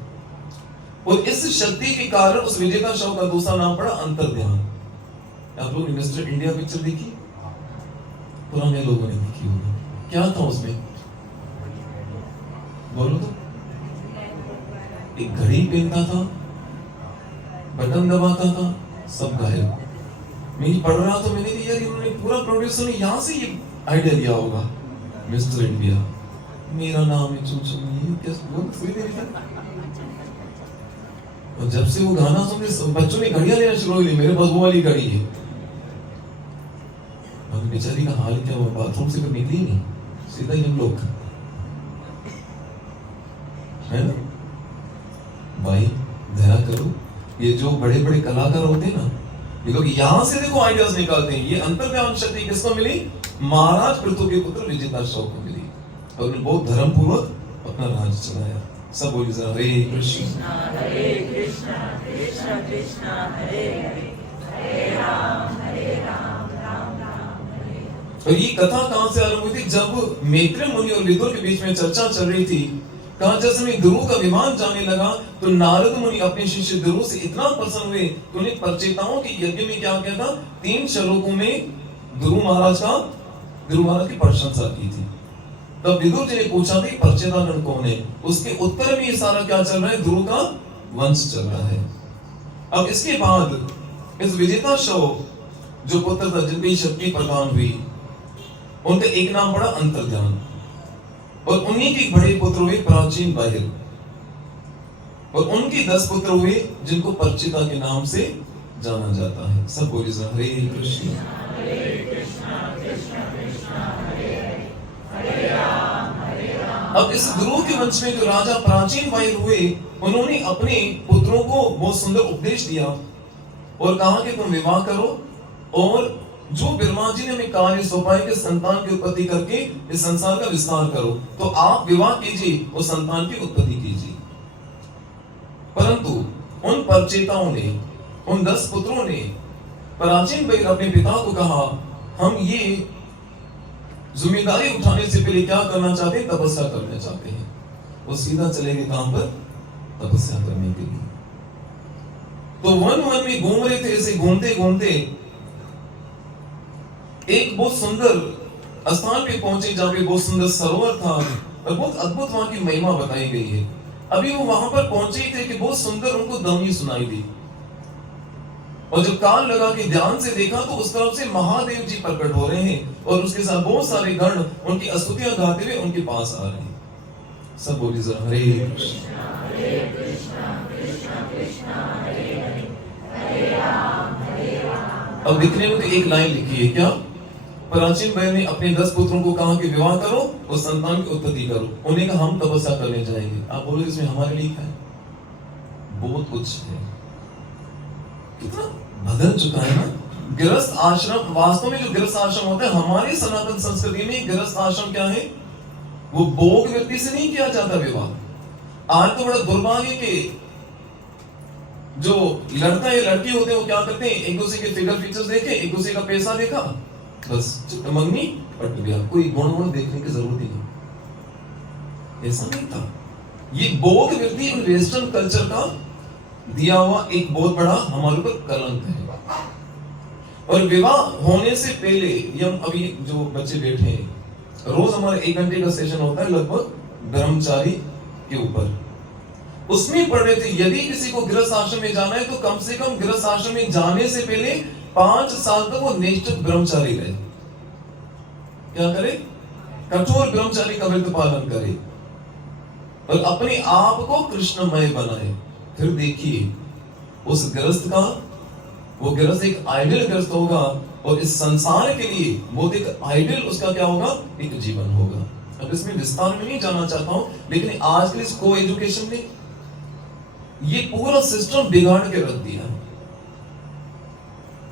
और इस शक्ति के कारण उस विजिताशव का दूसरा नाम पड़ा अंतर्ध्यान। आप लोग ने मिस्टर इंडिया पिक्चर देखी, पुराने लोगों ने देखी होगी, क्या था उसमें, बोलो तो। एक घड़ी पहनता था, बटन दबाता था, सब गायब। मैं पढ़ रहा तो मैंने कहा यार इन्होंने पूरा प्रोड्यूसर ने यहाँ से ये आइडिया दिया होगा, मिस्टर इंडिया, मेरा नाम है चुन ये क्या सुन रही थी। और जब से वो गाना सुनने बच्चों ने घड़ियां लेना शुरू हो गई, मेरे पास वो वाली घड़ी है। बेचारी का हाल क्या हुआ, बाथरूम से तो निकली नहीं, सीधा ही हम लोग है ना। भाई दया करो, ये जो बड़े बड़े कलाकार होते हैं ना, ये लोग यहाँ से देखो आइडियाज निकालते हैं। ये अंतर्ध्यान शक्ति किसको मिली, महाराज पृथु के पुत्र विजिताशव को मिली। और उन्होंने बहुत धर्म पूर्वक अपना राज चलाया। सब बोलिए जरा हरे कृष्ण कृष्ण कृष्ण हरे हरे, हरे राम राम राम हरे। और ये कथा कहां से आरंभ हुई थी, जब मैत्रेय मुनि और विदुर के बीच में चर्चा चल रही थी कहा जब समय ध्रुव का विमान जाने लगा तो नारद मुनि अपने शिष्य ध्रुव से इतना प्रसन्न हुए कि उन्हें परचेताओं के यज्ञ में क्या किया था, 3 श्लोकों में ध्रुव महाराज की प्रशंसा की थी। तब विदुर जी ने पूछा कि परचेतागण कौन है? उसके उत्तर में ये सारा क्या चल रहा है, ध्रुव का वंश चल रहा है। अब इसके बाद इस विजेता शव जो पुत्र था जिनकी शक्ति प्रदान हुई, उनका एक नाम पड़ा अंतर्ज्ञान, और उन्हीं के बड़े पुत्र हुए प्राचीन बाहिर, और उनके 10 पुत्र हुए जिनको परचिता के नाम से जाना जाता है। सब बोलिए हरे कृष्ण कृष्ण कृष्ण हरे हरे राम। अब इस ध्रुव के वंश में जो राजा प्राचीन बाहिर हुए, उन्होंने अपने पुत्रों को बहुत सुंदर उपदेश दिया और कहा कि तुम विवाह करो और जो ब्रह्मा जी ने हमें कार्य सौंपा है कि संतान की उत्पत्ति करके इस संसार का विस्तार करो, तो आप विवाह कीजिए और संतान की उत्पत्ति कीजिए। परंतु उन परचेताओं ने, उन 10 पुत्रों ने प्राचीन भाई अपने पिता को कहा, हम ये जिम्मेदारी उठाने से पहले क्या करना चाहते हैं, तपस्या करना चाहते हैं। वो सीधा चले गए काम पर तपस्या करने के लिए। तो वन में घूम रहे थे, ऐसे घूमते घूमते एक बहुत सुंदर स्थान पे पहुंचे जहां पे बहुत सुंदर सरोवर था और बहुत अद्भुत वहां की महिमा बताई गई है। अभी वो वहां पर पहुंचे ही थे कि बहुत सुंदर उनको ध्वनि सुनाई दी, और जब कान लगा के ध्यान से देखा तो उस तरफ से महादेव जी प्रकट हो रहे हैं और उसके साथ बहुत सारे गण उनकी स्तुतियां गाते हुए उनके पास आ रहे हैं। सब बोलिए जरा हरे कृष्ण कृष्ण कृष्ण हरे हरे हरे राम। अब लिखने में तो एक लाइन लिखी है, क्या? प्राचीन भाई ने अपने 10 पुत्रों को कहा कि विवाह करो और संतान की उत्पत्ति करो। उन्हें कहा हम तपस्या करने जाएंगे। आप बोलो इसमें हमारे लिए क्या है? बहुत कुछ है। कितना बदल चुका है ना गृहस्थ आश्रम। वास्तव में जो गृहस्थ आश्रम होता है, हमारी सनातन संस्कृति में गृहस्थ आश्रम क्या है, वो भोग व्यक्ति से नहीं किया जाता विवाह। आज तो बड़ा दुर्भाग्य के जो लड़का या लड़की होते हैं वो क्या करते हैं, एक दूसरे के फिगर फीचर्स देखे, एक दूसरे का पैसा देखा, बस मंगनी पट गया, कोई गुण देखने की जरूरत ही नहीं। ऐसा नहीं था। ये भोग व्यक्ति वेस्टर्न कल्चर का दिया हुआ एक बहुत बड़ा हमारे ऊपर कलंक है। और विवाह होने से पहले हम अभी जो बच्चे बैठे हैं, रोज हमारा 1 घंटे का सेशन होता है लगभग ब्रह्मचारी के ऊपर। उसमें पढ़ रहे थे यदि किसी को गृहस्थ आश्रम में जाना है तो कम से कम गृहस्थ आश्रम में जाने से पहले 5 साल तक वो निष्ठित ब्रह्मचारी रहे। क्या करे? कठोर ब्रह्मचारी का व्रत पालन करे और अपने आप को कृष्णमय बनाए। फिर देखिए उस गृहस्थ का, वो गृहस्थ एक आइडियल गृहस्थ होगा और इस संसार के लिए वो एक आइडियल उसका क्या होगा, एक जीवन होगा। अब इसमें विस्तार में नहीं जाना चाहता हूं, लेकिन आज के इस को एजुकेशन ने ये पूरा सिस्टम बिगाड़ के रख दिया।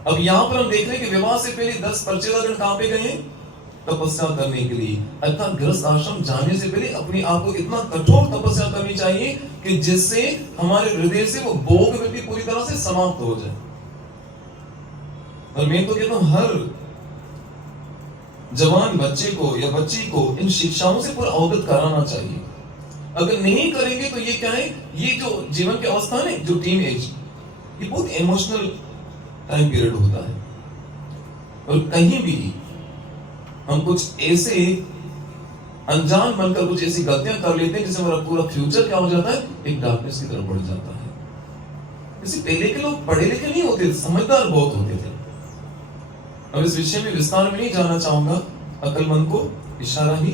अब यहां पर हम देख रहे हैं कि विवाह से पहले 10 परचेतागण कहां पे गए? तपस्या करने के लिए। अर्थात गृहस्थ आश्रम जाने से पहले अपने आप को इतना कठोर तपस्या करनी चाहिए कि जिससे हमारे हृदय से वो भोग वृत्ति पूरी तरह से समाप्त हो जाए। और मैं तो कहता हूं हर जवान बच्चे को या बच्ची को इन शिक्षाओं से पूरा अवगत कराना चाहिए। अगर नहीं करेंगे तो ये क्या है, ये जो जीवन की अवस्था है, जो टीन एज, ये बहुत इमोशनल टाइम पीरियड होता है। और कहीं भी हम कुछ ऐसे अनजान बनकर कुछ ऐसी गलतियां कर लेते हैं जिससे हमारा पूरा फ्यूचर क्या हो जाता है, एक डार्कनेस की तरफ बढ़ जाता है। इससे पहले के लोग पढ़े लिखे नहीं होते, समझदार बहुत होते थे। अब इस विषय में विस्तार में नहीं जाना चाहूंगा, अकलमंद को इशारा ही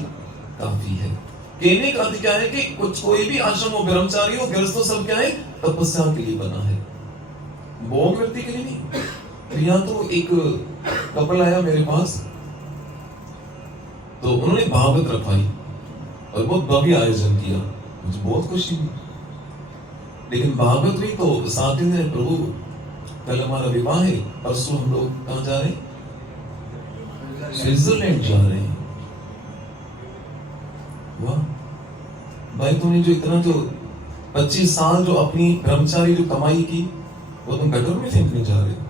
काफी है। कहने का अर्थ क्या है कि कुछ कोई भी आश्रम हो, ब्रह्मचारी हो, गृहस्थ हो, सब क्या है, तपस्या के लिए बना है, भोग व्यक्ति के लिए नहीं। यहाँ तो एक कपल आया मेरे पास, तो उन्होंने भागवत रखवाई और बहुत भव्य आयोजन किया, मुझे बहुत खुशी हुई। लेकिन भागवत हुई तो साथ ही में प्रभु कल हमारा विवाह है, परसों हम लोग कहां जा रहे हैं, स्विट्जरलैंड जा रहे हैं। वाह भाई, तुमने जो इतना जो 25 साल जो अपनी ब्रह्मचारी जो कमाई की वो तुम गटर में फेंकने जा रहे हो।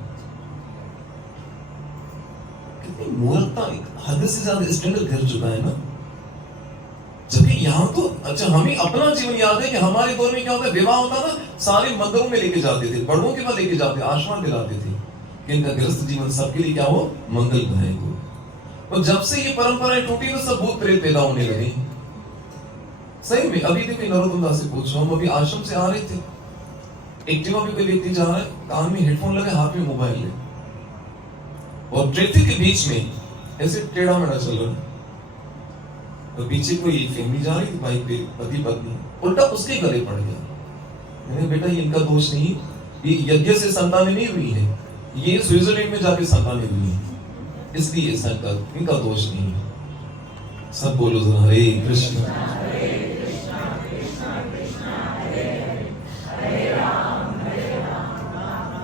कितनी मूर्खता, हद से ज्यादा स्टैंडर्ड गिर चुका है ना। जब यहाँ तो अच्छा हमें अपना जीवन याद है कि हमारे दौर में क्या होता है, विवाह होता था, सारे मंदिरों में लेके जाते थे, बड़ों के पास लेके जाते, आशीर्वाद दिलाते थे कि इनका गृहस्थ जीवन सबके लिए क्या हो, मंगलदायक हो। और जब से ये परंपराएं टूटी तो सब भूत प्रेत पैदा होने लगे। सही में अभी देखो नरोत्तम दास से पूछो, हम अभी आश्रम से आ रहे थे, एक्टिवा पे कोई व्यक्ति जा रहा है, कान में हेडफोन लगे, हाथ में मोबाइल है, और ट्रैफिक के बीच में ऐसे टेढ़ा मेढ़ा चल रहा है, और पीछे कोई फैमिली जा रही थी बाइक पे, पति पत्नी, उल्टा उसके गले पड़ गया। मैंने बेटा ये इनका दोष नहीं, ये यज्ञ से संतानें नहीं हुई है, ये स्विट्जरलैंड में जाके संतानें हुई है, इसलिए ऐसा इनका दोष नहीं है। सब बोलो जरा हरे कृष्ण।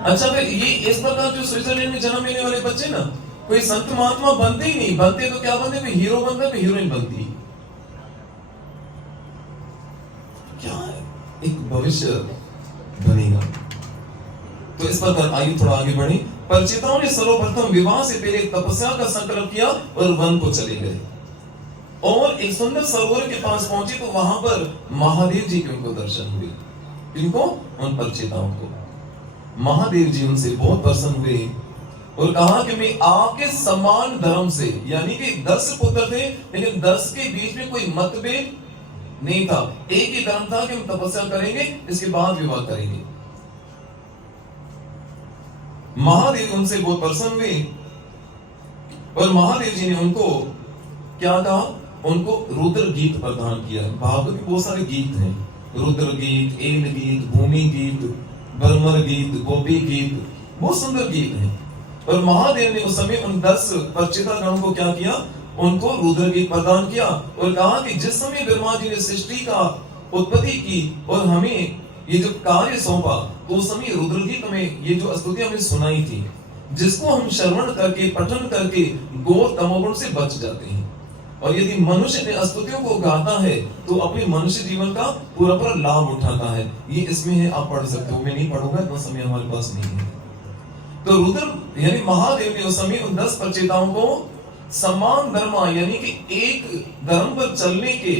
अच्छा फिर ये इस प्रकार जो स्विट्जरलैंड में जन्म लेने वाले बच्चे ना, कोई संत महात्मा बनते ही नहीं, बनते तो क्या बनते, कोई हीरो बनता है, कोई हीरोइन बनती, क्या है एक भविष्य बनेगा। तो इस प्रकार आइए थोड़ा आगे बढ़े। परिचिताओं ने सर्वप्रथम विवाह से पहले तपस्या का संकल्प किया और वन को चले गए, और एक सुंदर सरोवर के पास पहुंचे तो वहां पर महादेव जी के उनको दर्शन हुए। इनको उन परिचिताओं को महादेव जी उनसे बहुत प्रसन्न हुए और कहा कि मैं आपके समान धर्म से, यानी कि 10 पुत्र थे लेकिन 10 के बीच में कोई मतभेद नहीं था, एक ही धर्म था कि हम तपस्या करेंगे, इसके बाद विवाह करेंगे। महादेव उनसे बहुत प्रसन्न हुए और महादेव जी ने उनको क्या कहा, उनको रुद्र गीत प्रदान किया। भागवत में बहुत सारे गीत हैं, रुद्र गीत, एल गीत, भूमि गीत, बर्मर गीत, गोपी गीत, बहुत सुंदर गीत हैं। और महादेव ने उस समय उन 10 परिचितागणों को क्या किया, उनको रुद्र गीत प्रदान किया और कहा कि जिस समय ब्रह्मा जी ने सृष्टि का उत्पत्ति की और हमें ये जो कार्य सौंपा, तो उस समय रुद्र गीत में ये जो स्तुति हमें सुनाई थी, जिसको हम श्रवण करके पठन करके घोर तमोगुण से बच जाते हैं। और यदि मनुष्य ने स्तुतियों को गाता है तो अपने मनुष्य जीवन का पूरा लाभ उठाता है। ये इसमें है, आप पढ़ सकते हो, मैं नहीं पढ़ूंगा, इतना समय हमारे पास नहीं है। तो रुद्र यानी महादेव ने उस समय उन 10 परिचिताओं को समान धर्म यानी कि एक धर्म पर चलने के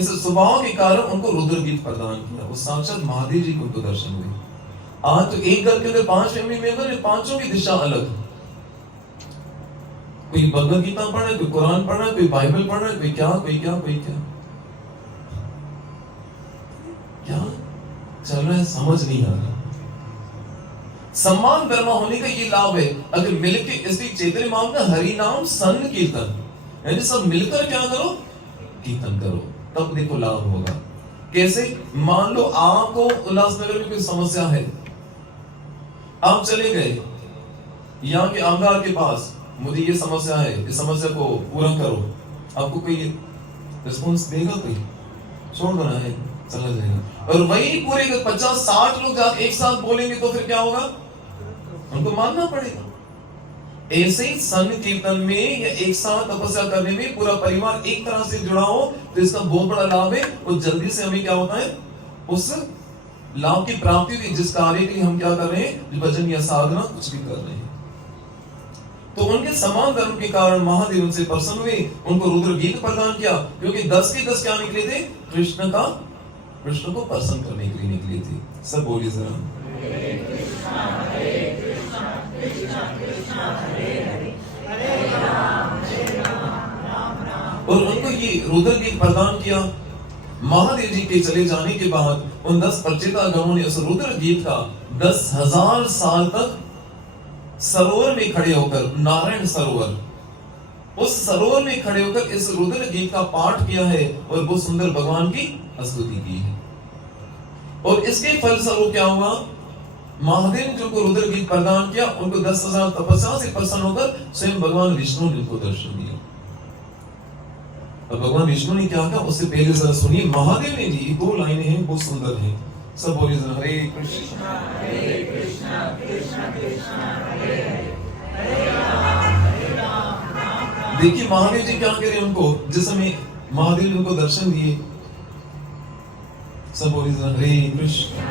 इस स्वभाव के कारण उनको रुद्र गीत प्रदान किया। उस साक्षात महादेव जी को उनको दर्शन हुए। आज तो एक घर के अंदर 5 फैमिली मेंबर है, पांचों की दिशा अलग, कोई भगवत गीता पढ़ रहा है, कोई कुरान पढ़ रहा है, कोई बाइबल पढ़ रहा है, कोई क्या कोई क्या कोई क्या क्या चल रहा है, समझ नहीं आ रहा। सम्मान धर्म होने का ये लाभ है, अगर मिलकर इसलिए चैतन्य महाप्रभु का हरि नाम सन कीर्तन, यानी सब मिलकर क्या करो, कीर्तन करो, तब देखो लाभ होगा। कैसे, मान लो आपको उल्लासनगर में कोई समस्या है, आप चले गए यहाँ के आमदार के पास, मुझे ये समस्या है, इस समस्या को पूरा करो, आपको कोई रिस्पॉन्स देगा, कोई छोड़ देना है, चला जाएगा। और वही पूरे 50-60 लोग जाकर एक साथ बोलेंगे तो फिर क्या होगा, उनको मानना पड़ेगा। ऐसे ही सन कीर्तन में या एक साथ तपस्या करने में पूरा परिवार एक तरह से जुड़ा हो तो इसका बहुत बड़ा लाभ है। और जल्दी से हमें क्या होता है, उस लाभ की प्राप्ति हुई जिस कार्य के लिए हम क्या कर रहे हैं, भजन या साधना कुछ भी कर रहे हैं। तो उनके समान धर्म के कारण महादेव उनसे प्रसन्न हुए, उनको रुद्र गीत प्रदान किया, क्योंकि 10 के 10 क्या निकले थे, कृष्ण को प्रसन्न करने के लिए निकले थे। सब बोलिए जरा, हरे कृष्णा कृष्णा कृष्णा हरे हरे, हरे राम राम राम। और उनको ये रुद्र गीत प्रदान किया। महादेव जी के चले जाने के बाद उन 10 परिचितागणों ने उस रुद्र गीत का 10,000 साल तक सरोवर में खड़े होकर, नारायण सरोवर, उस सरोवर में खड़े होकर इस रुद्र गीत का पाठ किया है और वो सुंदर भगवान की स्तुति की है। और इसके फलस्वरूप क्या हुआ, महादेव ने जो रुद्र गीत प्रदान किया, उनको 10,000 तपस्या से प्रसन्न होकर स्वयं भगवान विष्णु ने उनको दर्शन दिया। और भगवान विष्णु ने क्या कहा, उससे पहले जरा सुनिए, महादेव ने जी 2 लाइनें हैं, बहुत सुंदर हैं। सब बोलिए जरा, हरे कृष्णा कृष्णा कृष्णा हरे हरे, हरे राम राम। देखिए महादेव जी क्या कह रहे हैं उनको, जिस समय महादेव ने उनको दर्शन दिए। सब बोलिए जरा, हरे कृष्णा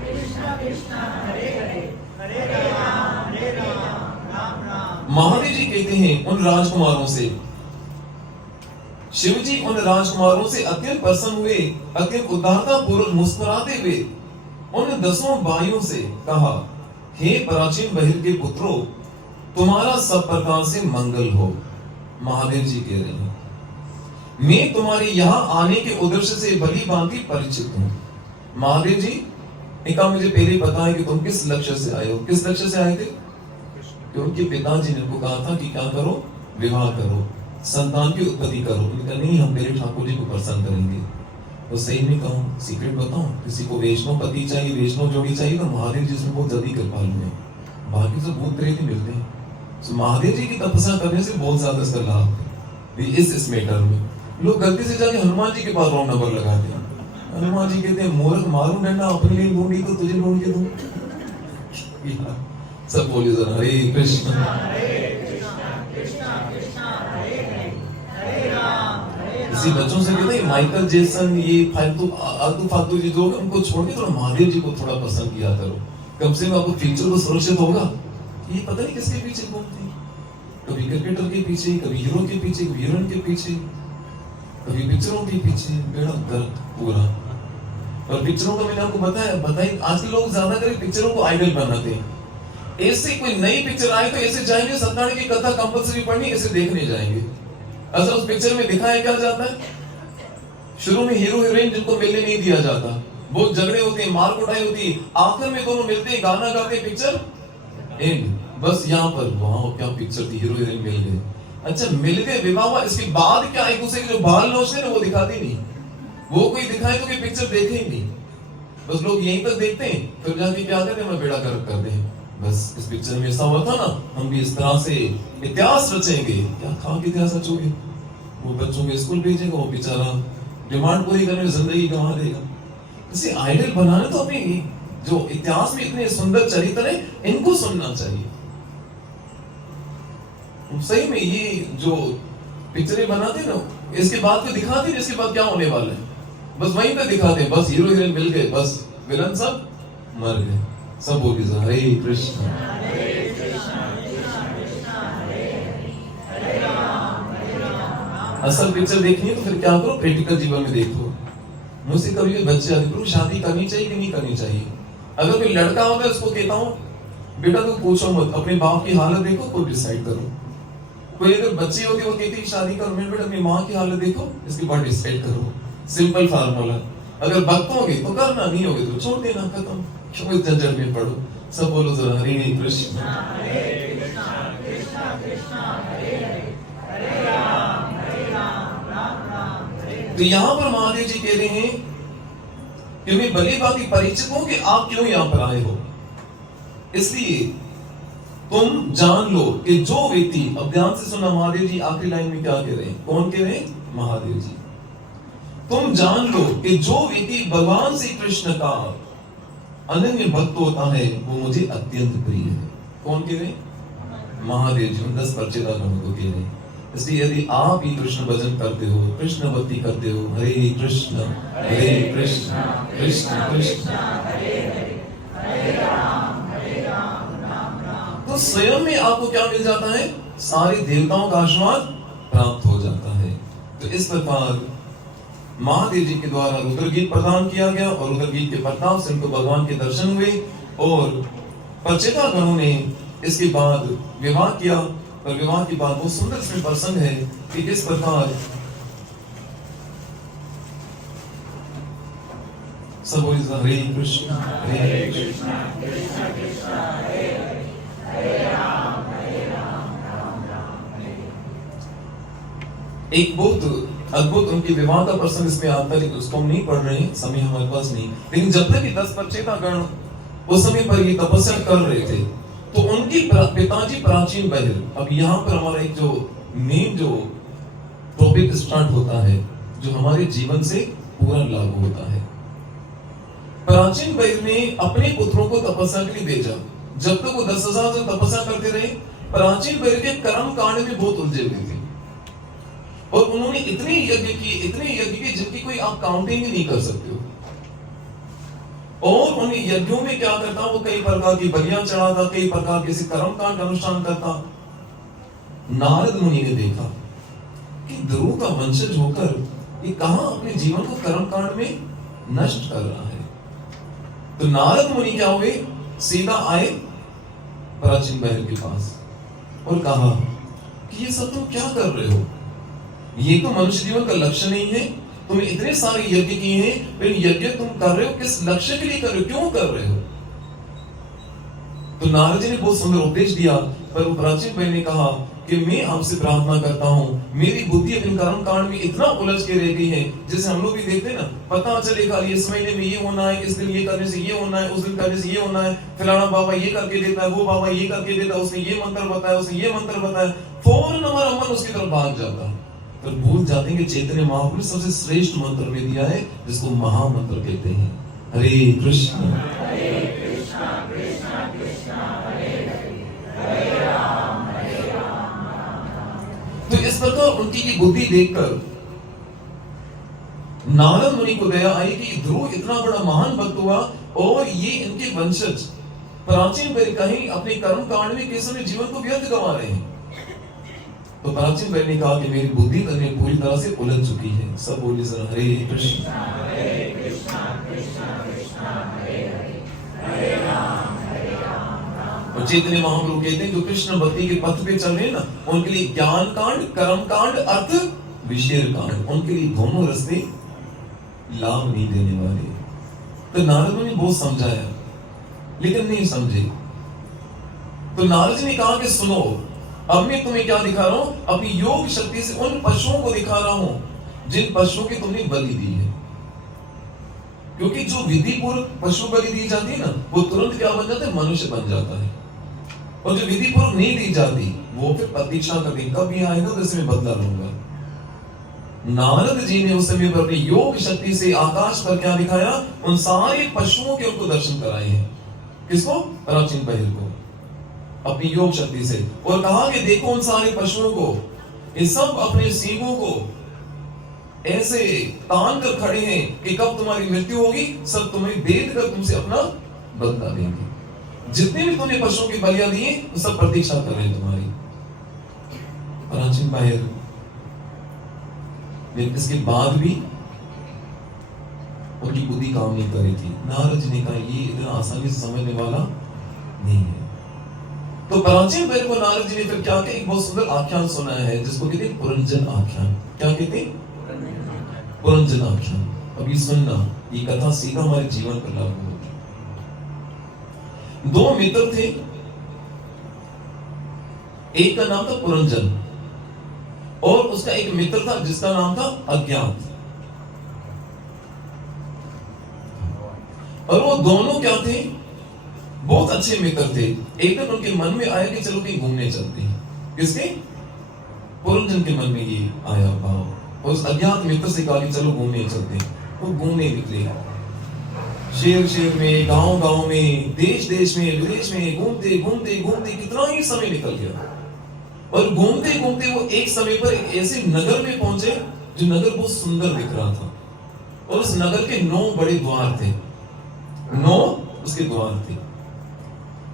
कृष्णा कृष्णा हरे हरे, हरे राम राम राम। महादेव जी कहते हैं उन राजकुमारों से शिवजी उन राजकुमारों से अत्यंत प्रसन्न हुए, अत्यंत उदारता पूर्वक मुस्कुराते हुए उन 10 भाइयों से कहा, हे प्राचीन बहिर के पुत्रों, तुम्हारा सब प्रकार से मंगल हो। महादेव जी कह रहे हैं, मैं तुम्हारे यहाँ आने के उद्देश्य से भली भांति परिचित हूँ। महादेव जी ने कहा, मुझे पहले ही पता है कि तुम किस लक्ष्य से आए हो। किस लक्ष्य से आए थे? कि उनके पिताजी ने उनको कहा था कि क्या करो, विवाह करो, संतान की उत्पत्ति करो। उन्होंने कहा नहीं, हम पहले ठाकुर जी को प्रसन्न करेंगे। तो सही में कहूँ, सीक्रेट बताऊं, किसी को वैष्णव पति चाहिए, वैष्णव जोड़ी चाहिए, तो महादेव जी इसमें बहुत जल्दी कृपालु है। बाकी सब भूत प्रेत ही मिलते हैं। तो महादेव जी की तपस्या करने से बहुत ज्यादा इसका लाभ है। इस मैटर में लोग गलती से जाके हनुमान जी के पास रॉन्ग नंबर लगाते हैं। हनुमान जी कहते हैं, मूर्ख मारू डंडा, अपने लिए ढूंढी तो तुझे ढूंढ के दूं। सब बोलिए जरा, हरे कृष्ण इसी बच्चों से कहते हैं माइकल जैसन, ये आलतू फालतू जी जो उनको छोड़ के थोड़ा महादेव जी को थोड़ा पसंद किया करो। कम से कम आपको फ्यूचर को सुरक्षित होगा। ये पता नहीं किसके पीछे घूमते, कभी क्रिकेटर के पीछे, कभी हीरो के पीछे, कभी हीरोइन के पीछे, कभी पिक्चरों के पीछे, बेड़ा गर्क पूरा। और पिक्चरों का मैंने आपको बताया आज के लोग ज्यादा कर पिक्चरों को आइडल बनाते हैं। ऐसे कोई नई पिक्चर आए तो ऐसे जाएंगे, सत्यनारायण की कथा कंपलसरी पढ़नी, ऐसे देखने जाएंगे। अच्छा, उस पिक्चर में दिखाया क्या जाता है? शुरू में हीरो हीरोइन जिनको मिलने नहीं दिया जाता, बहुत झगड़े होते हैं, मार कुटाई होती है, आखिर में दोनों मिलते हैं, गाना गाते हैं, पिक्चर एंड। बस यहाँ पर वाह क्या पिक्चर थी, हीरो हीरोइन मिल गए। अच्छा, मिल गए, विवाह हुआ, इसके बाद क्या एक दूसरे के जो बाल नोचते हैं ना, वो दिखाते नहीं। वो कोई दिखाए तो कोई पिक्चर देखे ही नहीं, बस लोग यहीं तक देखते हैं, फिर जाके क्या करते हैं, बेड़ा गर्क करते हैं। बस इस पिक्चर में ऐसा हुआ था ना, हम भी इस तरह से इतिहास रचेंगे। क्या खा के इतिहास रचोगे? वो बच्चों को स्कूल भेजेगा, वो बेचारा डिमांड पूरी करने में जिंदगी गंवा देगा। इसे आइडल बनाने तो अपने जो इतिहास में इतने सुंदर चरित्र है, इनको सुनना चाहिए। सही में ये जो पिक्चरें बनाते ना, इसके बाद को दिखाते, इसके बाद क्या होने वाला है, बस वहीं पे दिखाते हैं। बस हीरो हीरोइन मिल गए, बस विलन सब मर गए। सब बोलिए हरे कृष्ण। असल पिक्चर देखनी है तो फिर क्या करो, प्रैक्टिकल जीवन में देखो। मुझसे कभी भी बच्चे आते, प्रभु शादी करनी चाहिए कि नहीं करनी चाहिए? अगर कोई लड़का होगा उसको कहता हूँ, बेटा तू पूछो मत, अपने बाप की हालत देखो, खुद डिसाइड करो। कोई अगर बच्ची होती वो कहती शादी करो, मैं बेटा अपनी माँ की हालत देखो, इसके बाद डिसाइड करो। Simple formula. अगर भक्त होगे तो करना, नहीं होगे तो छोड़ देना, खत्म। क्यों इस झंझट में पढ़ो? सब बोलो जरा हरे कृष्ण। तो यहाँ पर महादेव जी कह रहे हैं कि मैं भली भांति परिचित हूं कि आप क्यों यहाँ पर आए हो, इसलिए तुम जान लो कि जो व्यक्ति, अब ध्यान से सुना, महादेव जी आखिरी लाइन में क्या कह रहे हैं? कौन कह रहे हैं? महादेव जी। तुम जान लो कि जो व्यक्ति भगवान श्री कृष्ण का अनन्य भक्त होता है वो मुझे अत्यंत प्रिय है। कौन कह रहे हैं? महादेव जी। 10 परिचिता गणों को कह रहे हैं। इसलिए यदि आप ही कृष्ण भजन करते हो, कृष्ण भक्ति करते हो, हरे कृष्ण कृष्ण कृष्ण हरे राम तो स्वयं में आपको क्या मिल जाता है? सारे देवताओं का आशीर्वाद प्राप्त हो जाता है। तो इस प्रकार महादेव जी के द्वारा रुद्र गीत प्रदान किया गया और रुद्र गीत के प्रताप से उनको भगवान के दर्शन हुए और परिचिता गणों ने इसके बाद विवाह किया। और विवाह के बाद वो सुंदर इसमें प्रसंग है कि किस प्रकार सब हरे कृष्ण कृष्ण कृष्ण हरे राम राम राम। एक बहुत अद्भुत उनके विवाह का प्रसंग इसमें आता है, उसको हम नहीं पढ़ रहे हैं, समय हमारे पास नहीं। लेकिन जब तक 10 परिचिता गण उस समय पर ये तपस्या कर रहे थे तो उनके पिताजी प्राचीन बहिर। अब यहाँ पर हमारा एक जो मेन जो टॉपिक स्टार्ट होता है, जो हमारे जीवन से पूरा लागू होता है। प्राचीन बहिर ने अपने पुत्रों को तपस्या के लिए भेजा। जब तक वो 10,000 से तपस्या करते रहे, प्राचीन बहिर के कर्म कांड में बहुत उलझे हुए थे और उन्होंने इतने यज्ञ किए जिनकी कोई आप काउंटिंग ही नहीं कर सकते हो। और उन यज्ञों में क्या करता, वो कई प्रकार की बलियां चढ़ाता, कई प्रकार के कर्म कांड का अनुष्ठान करता। नारद मुनि ने देखा कि ध्रुव का वंशज होकर ये कहां अपने जीवन को कर्मकांड में नष्ट कर रहा है। तो नारद मुनि क्या हुए, सीधा आए प्राचीन बहर के पास और कहा कि ये सब तुम क्या कर रहे हो, ये तो मनुष्य जीवन का लक्ष्य नहीं है। तुमने इतने सारे यज्ञ किए हैं, लेकिन यज्ञ तुम कर रहे हो किस लक्ष्य के लिए कर रहे हो, क्यों कर रहे हो। तो नारद जी ने बहुत सुंदर उपदेश दिया, पर वो प्राचीन भाई ने कहा कि मैं आपसे प्रार्थना करता हूँ, मेरी बुद्धि अपने कर्म कांड में इतना उलझ के रह गई है, जैसे हम लोग भी देखते हैं ना, पता चले खाली इस महीने में ये होना है, इस दिन ये करने से ये होना है, उस दिन करने से ये होना है, फलाना बाबा ये करके देता है, वो बाबा ये करके देता है, उसने ये मंत्र बताया, उसने ये मंत्र बताया, फौरन हमारा मन उसकी तरफ भाग जाता है। पर भूल जाते हैं कि चैतन्य महाप्रभु ने सबसे श्रेष्ठ मंत्र में दिया है, जिसको महामंत्र कहते हैं, हरे कृष्ण कृष्ण कृष्ण हरे हरे राम। तो इस प्रकार उनकी ये बुद्धि देखकर नारद मुनि को दया आई कि ध्रुव इतना बड़ा महान भक्त हुआ और ये इनके वंशज प्राचीन वे कहीं अपने कर्म कांड में किस समय जीवन को व्यर्थ गंवा रहे हैं। तो प्राचीन वे ने कहा कि मेरी बुद्धि पूरी तरह से उलझ चुकी है। सब बोलिए जरा हरे कृष्ण कृष्ण कृष्ण हरे हरे राम राम। और चैतन्य महाप्रभु कहते हैं जो कृष्ण भक्ति के पथ पे चल रहे हैं ना, उनके लिए ज्ञान कांड, कर्म कांड, अर्थ विषय कांड, उनके लिए दोनों रास्ते लाभ नहीं देने वाले। तो नारद ने बहुत समझाया लेकिन नहीं समझे। तो नारद जी ने कहा कि सुनो, अब मैं तुम्हें क्या दिखा रहा हूं, अपनी योग शक्ति से उन पशुओं को दिखा रहा हूं जिन पशुओं की तुमने बलि दी है। क्योंकि जो विधि पूर्वक पशु बलि दी जाती है ना, वो तुरंत क्या बन जाता है, मनुष्य बन जाता है। और जो विधि पूर्वक नहीं दी जाती वो फिर प्रतीक्षा करती कब ये आएगा तो इसमें बदला लूंगा। नारद जी ने उस समय पर अपनी योग शक्ति से आकाश पर क्या दिखाया, उन सारे पशुओं के उनको दर्शन कराए हैं। किसको, प्राचीन बहिर को, अपनी योग शक्ति से। और कहा कि देखो उन सारे पशुओं को, ये सब अपने सींगों को ऐसे तान कर खड़े हैं कि कब तुम्हारी मृत्यु होगी सब तुम्हें देख कर तुमसे अपना बदला देंगे। जितने भी तुमने पशुओं की बलियां दी हैं सब प्रतीक्षा कर रहे हैं तुम्हारी। प्राचीन बाहर लेकिन इसके बाद भी उनकी बुद्धि काम नहीं कर रही थी। नारद जी ने कहा ये इतना आसानी से समझने वाला नहीं है। तो प्राचीन वेद को नारद जी ने फिर क्या किया, एक बहुत सुंदर आख्यान सुनाया है जिसको कहते हैं पुरंजन आख्यान। क्या कहते हैं, पुरंजन आख्यान। अभी सुनना, ये कथा सीधा हमारे जीवन पर लागू होगी। दो मित्र थे, एक का नाम था पुरंजन और उसका एक मित्र था जिसका नाम था अज्ञात। और वो दोनों क्या थे, बहुत अच्छे मित्र थे। एक दिन उनके मन में आया कि चलो कहीं घूमने चलते हैं। किसके, पुरंजन के मन में ये आया भाव, और उस अज्ञात मित्र से कहा कि चलो घूमने चलते हैं। वो घूमने निकले, शहर में, गांव में, देश में, विदेश में घूमते घूमते घूमते कितना ही समय निकल गया। और घूमते घूमते वो एक समय पर एक ऐसे नगर में पहुंचे जो नगर बहुत सुंदर दिख रहा था। और उस नगर के 9 बड़े द्वार थे, 9 उसके द्वार थे।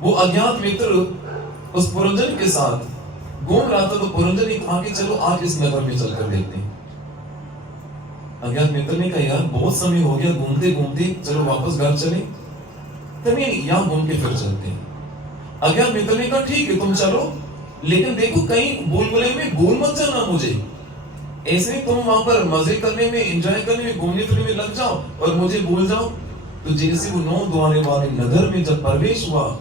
वो अज्ञात मित्र उस पुरंजन के साथ घूम रहा था। तो पुरंजन ने कहा कि चलो आज इस नगर में चलकर देखते हैं। अज्ञात मित्र ने कहा यार बहुत समय हो गया घूमते घूमते, चलो वापस घर चले, तो यहां घूम के फिर चलते हैं। अज्ञात मित्र ने कहा ठीक है तुम चलो, लेकिन देखो कहीं बुलबुले में भूल मत जाना मुझे। ऐसे तुम वहां पर मजे करने में, एंजॉय करने में, घूमने फिरने में लग जाओ और मुझे भूल जाओ। तो जैसे वो 9 द्वार वाले नगर में जब प्रवेश हुआ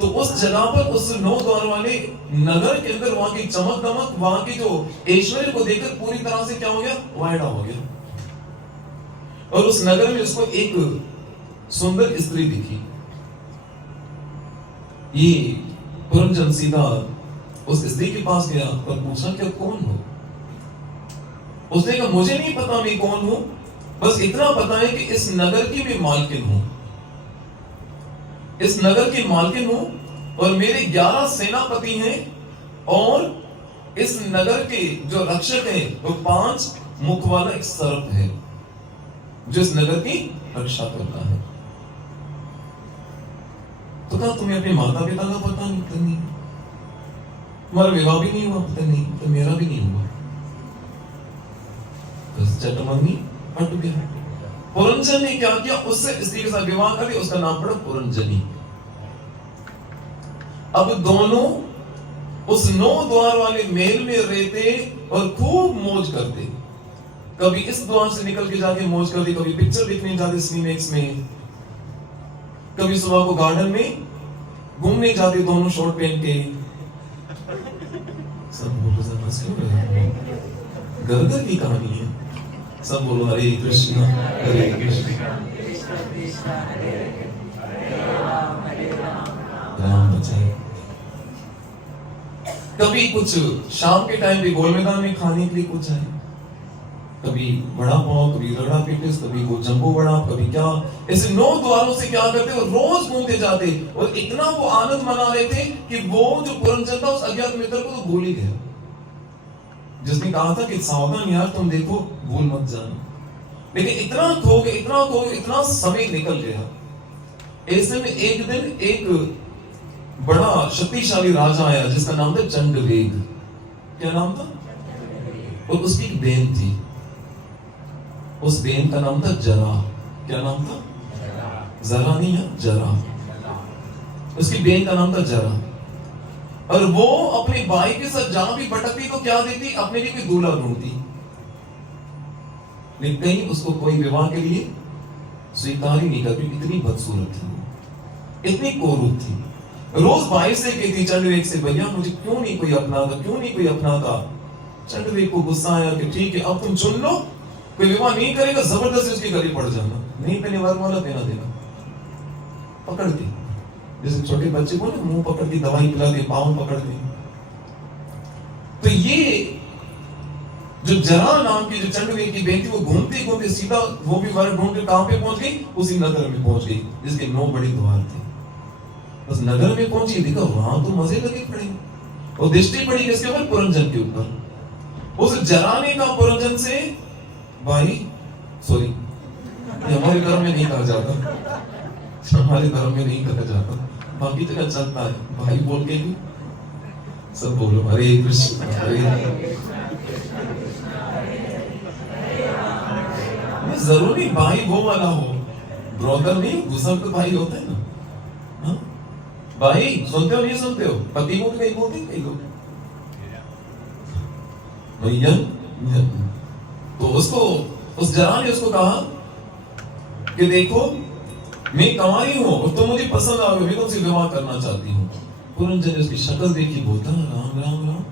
तो उस जगह पर, उस 9 द्वार वाले नगर के अंदर वहां की चमक दमक, वहां की जो ऐश्वर्य को देखकर पूरी तरह से क्या हो गया, वायड़ा हो गया। और उस नगर में उसको एक सुंदर स्त्री दिखी। ये पुरंजन सीधा उस स्त्री के पास गया और पूछा क्या कौन हो। उसने कहा मुझे नहीं पता मैं कौन हूं, बस इतना पता है कि इस नगर की मैं मालकिन हूं, इस नगर की मालकिन हूं और मेरे 11 सेनापति हैं और इस नगर के जो रक्षक हैं वो 5 मुख वाला एक सर्प है जो इस नगर की रक्षा करता है। तो कहा तुम्हें अपने माता पिता का पता नहीं, तुम्हारा विवाह भी नहीं हुआ, पता नहीं, तो मेरा भी नहीं हुआ। जटमंगी हट गया। पुरंजन ने क्या किया, उससे स्त्री के साथ विवाह कर दिया, उसका नाम पड़ा पुरंजनी। अब दोनों उस 9 द्वार वाले महल में रहते और खूब मौज करते। कभी इस द्वार से निकल के जाके मौज करते, कभी पिक्चर देखने जाते सिनेमैक्स में, कभी सुबह को गार्डन में घूमने जाते दोनों शॉर्ट पहन के। सब बोलो घर की कहानी है। सब बोलो हरे कृष्णा हरे कृष्णा राम बचाए। कभी कुछ शाम के टाइम पे गोल मैदान में खाने के लिए कुछ है, कभी बड़ा पाव, कभी रगड़ा पेटिस, कभी वो जंबो बड़ा, कभी क्या। ऐसे 9 द्वारों से क्या करते और रोज घूमते जाते और इतना वो आनंद मना लेते कि वो जो पुरंजन था उस अज्ञात मित्र को तो भूल ही गया, जिसने कहा था कि सावधान यार तुम देखो भूल मत जाना। लेकिन इतना खो गए, इतना समय निकल गया। ऐसे में एक दिन एक बड़ा शक्तिशाली राजा आया जिसका नाम था चंडवेग। क्या नाम था? और उसकी एक बहन थी, उस बहन का नाम था जरा। क्या नाम था? जरा नहीं है, जरा। उसकी बहन का नाम था जरा। और वो अपने भाई के साथ जहां भी भटकती तो क्या देती, अपने लिए कोई दूल्हा ढूंढती। लेकिन कहीं उसको कोई विवाह के लिए स्वीकार ही नहीं करती, इतनी बदसूरत थी वो, इतनी कोरूप थी। रोज भाई से कहती चंडवेग से, भैया मुझे क्यों नहीं कोई अपनाता, क्यों नहीं कोई अपनाता। चंडवेग को गुस्सा आया कि ठीक है अब तुम चुन लो, कोई विवाह नहीं करेगा जबरदस्ती उसके गले पड़ जाना, नहीं पहने वरमाला पहना देना। पकड़ दी, जैसे छोटे बच्चे को ना मुंह पकड़ के दवाई पिला दे, पाँव पकड़ दे। तो ये जो जरा नाम की जो चंडवेग की बहन थी वो घूमते घूमते सीधा वो भी वर ढूंढ के कहां पे पहुंच गई, उसी नगर में पहुंच गई जिसके 9 बड़े द्वार थे। बस नगर में पहुंची, देखा वहां तो मजे लगे पड़े और दृष्टि पड़ी किसके ऊपर, पुरंजन के ऊपर। उस जरा ने कहा पुरंजन से, भाई सॉरी हमारे धर्म में नहीं कहा जाता, हमारे धर्म में नहीं कहा जाता, बाकी जगह चलता है, भाई बोल के भी। सब बोलो हरे कृष्ण हरे। जरूरी भाई वो वाला हो, ब्रदर नहीं, दूसरा तो भाई होता है ना। हाँ? भाई सुनते हो नहीं सुनते हो, पति को भी नहीं बोलते कई लोग भैया। तो उसको उस जरा ने उसको कहा कि देखो मैं कंवारी हूं और तुम मुझे पसंद आ गए, मैं तुमसे विवाह करना चाहती हूँ। पुरंजन ने उसकी शक्ल देखी, बोलता राम राम राम,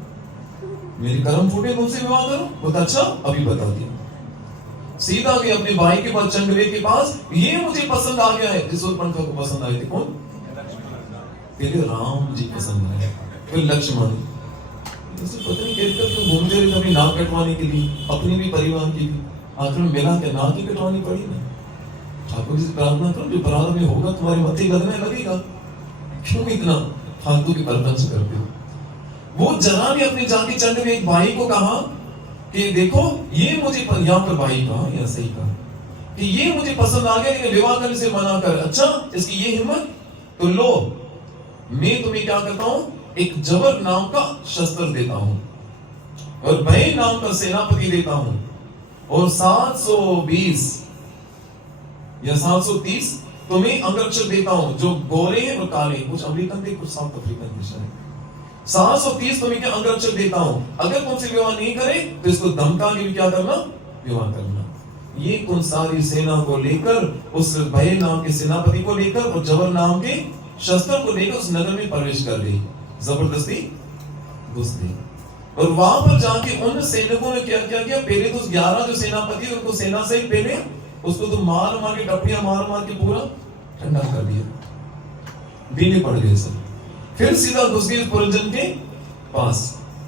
मेरे कर्म फूटे, तुमसे विवाह करो। बोलता अच्छा अभी बता दिया। सीधा गया अपने भाई के पास, चंडवेग के पास, ये मुझे पसंद आ गया है। जिस पंखा को पसंद आए थे कौन? पहले राम जी पसंद आए, फिर लक्ष्मण। पता नहीं कहकर क्यों घूमते रहे अपनी नाक कटवाने के लिए, अपने भी परिवार की भी। आखिर में मिला के नाक ही कटवानी पड़ी ना। ठाकुर जी से प्रार्थना करो जो प्रारंभ में होगा तुम्हारे मत्थे लगने लगेगा, क्यों इतना फालतू की प्रपंच करते हो। वो जरा ने अपने जाके चंडवेग भाई को कहा कि देखो ये मुझे, यहाँ पर भाई कहा या सही कहा कि ये मुझे पसंद आ गया, लेकिन विवाह करने से मना कर। अच्छा इसकी ये हिम्मत, तो लो मैं तुम्हें क्या करता हूं, एक जबर नाम का शस्त्र देता हूं और भय नाम का सेनापति देता हूं और 720 या 730 तुम्हें अंगरक्षक देता हूं, जो गोरे हैं और काले, कुछ अमेरिकन थे कुछ साउथ अफ्रीकन थे शायद। 730 तुम्हें क्या अंगरक्षक देता हूं, अगर तुमसे विवाह नहीं करे तो इसको धमका के भी क्या करना, विवाह करना। ये कुल सारी सेना को लेकर, उस भय नाम के सेनापति को लेकर और जबर नाम के शस्त्र को लेकर उस नगर में प्रवेश कर गई, जबरदस्ती घुस गई। और वहां पर जाके उन सैनिकों ने क्या क्या किया, पहले तो 11 जो सेनापति उनको सेना से पहले उसको तो मार मार के, टपड़ियां मार मार के पूरा ठंडा कर दिया, दीने पड़ गए सब। फिर सीधा घुस गए पुरंजन के पास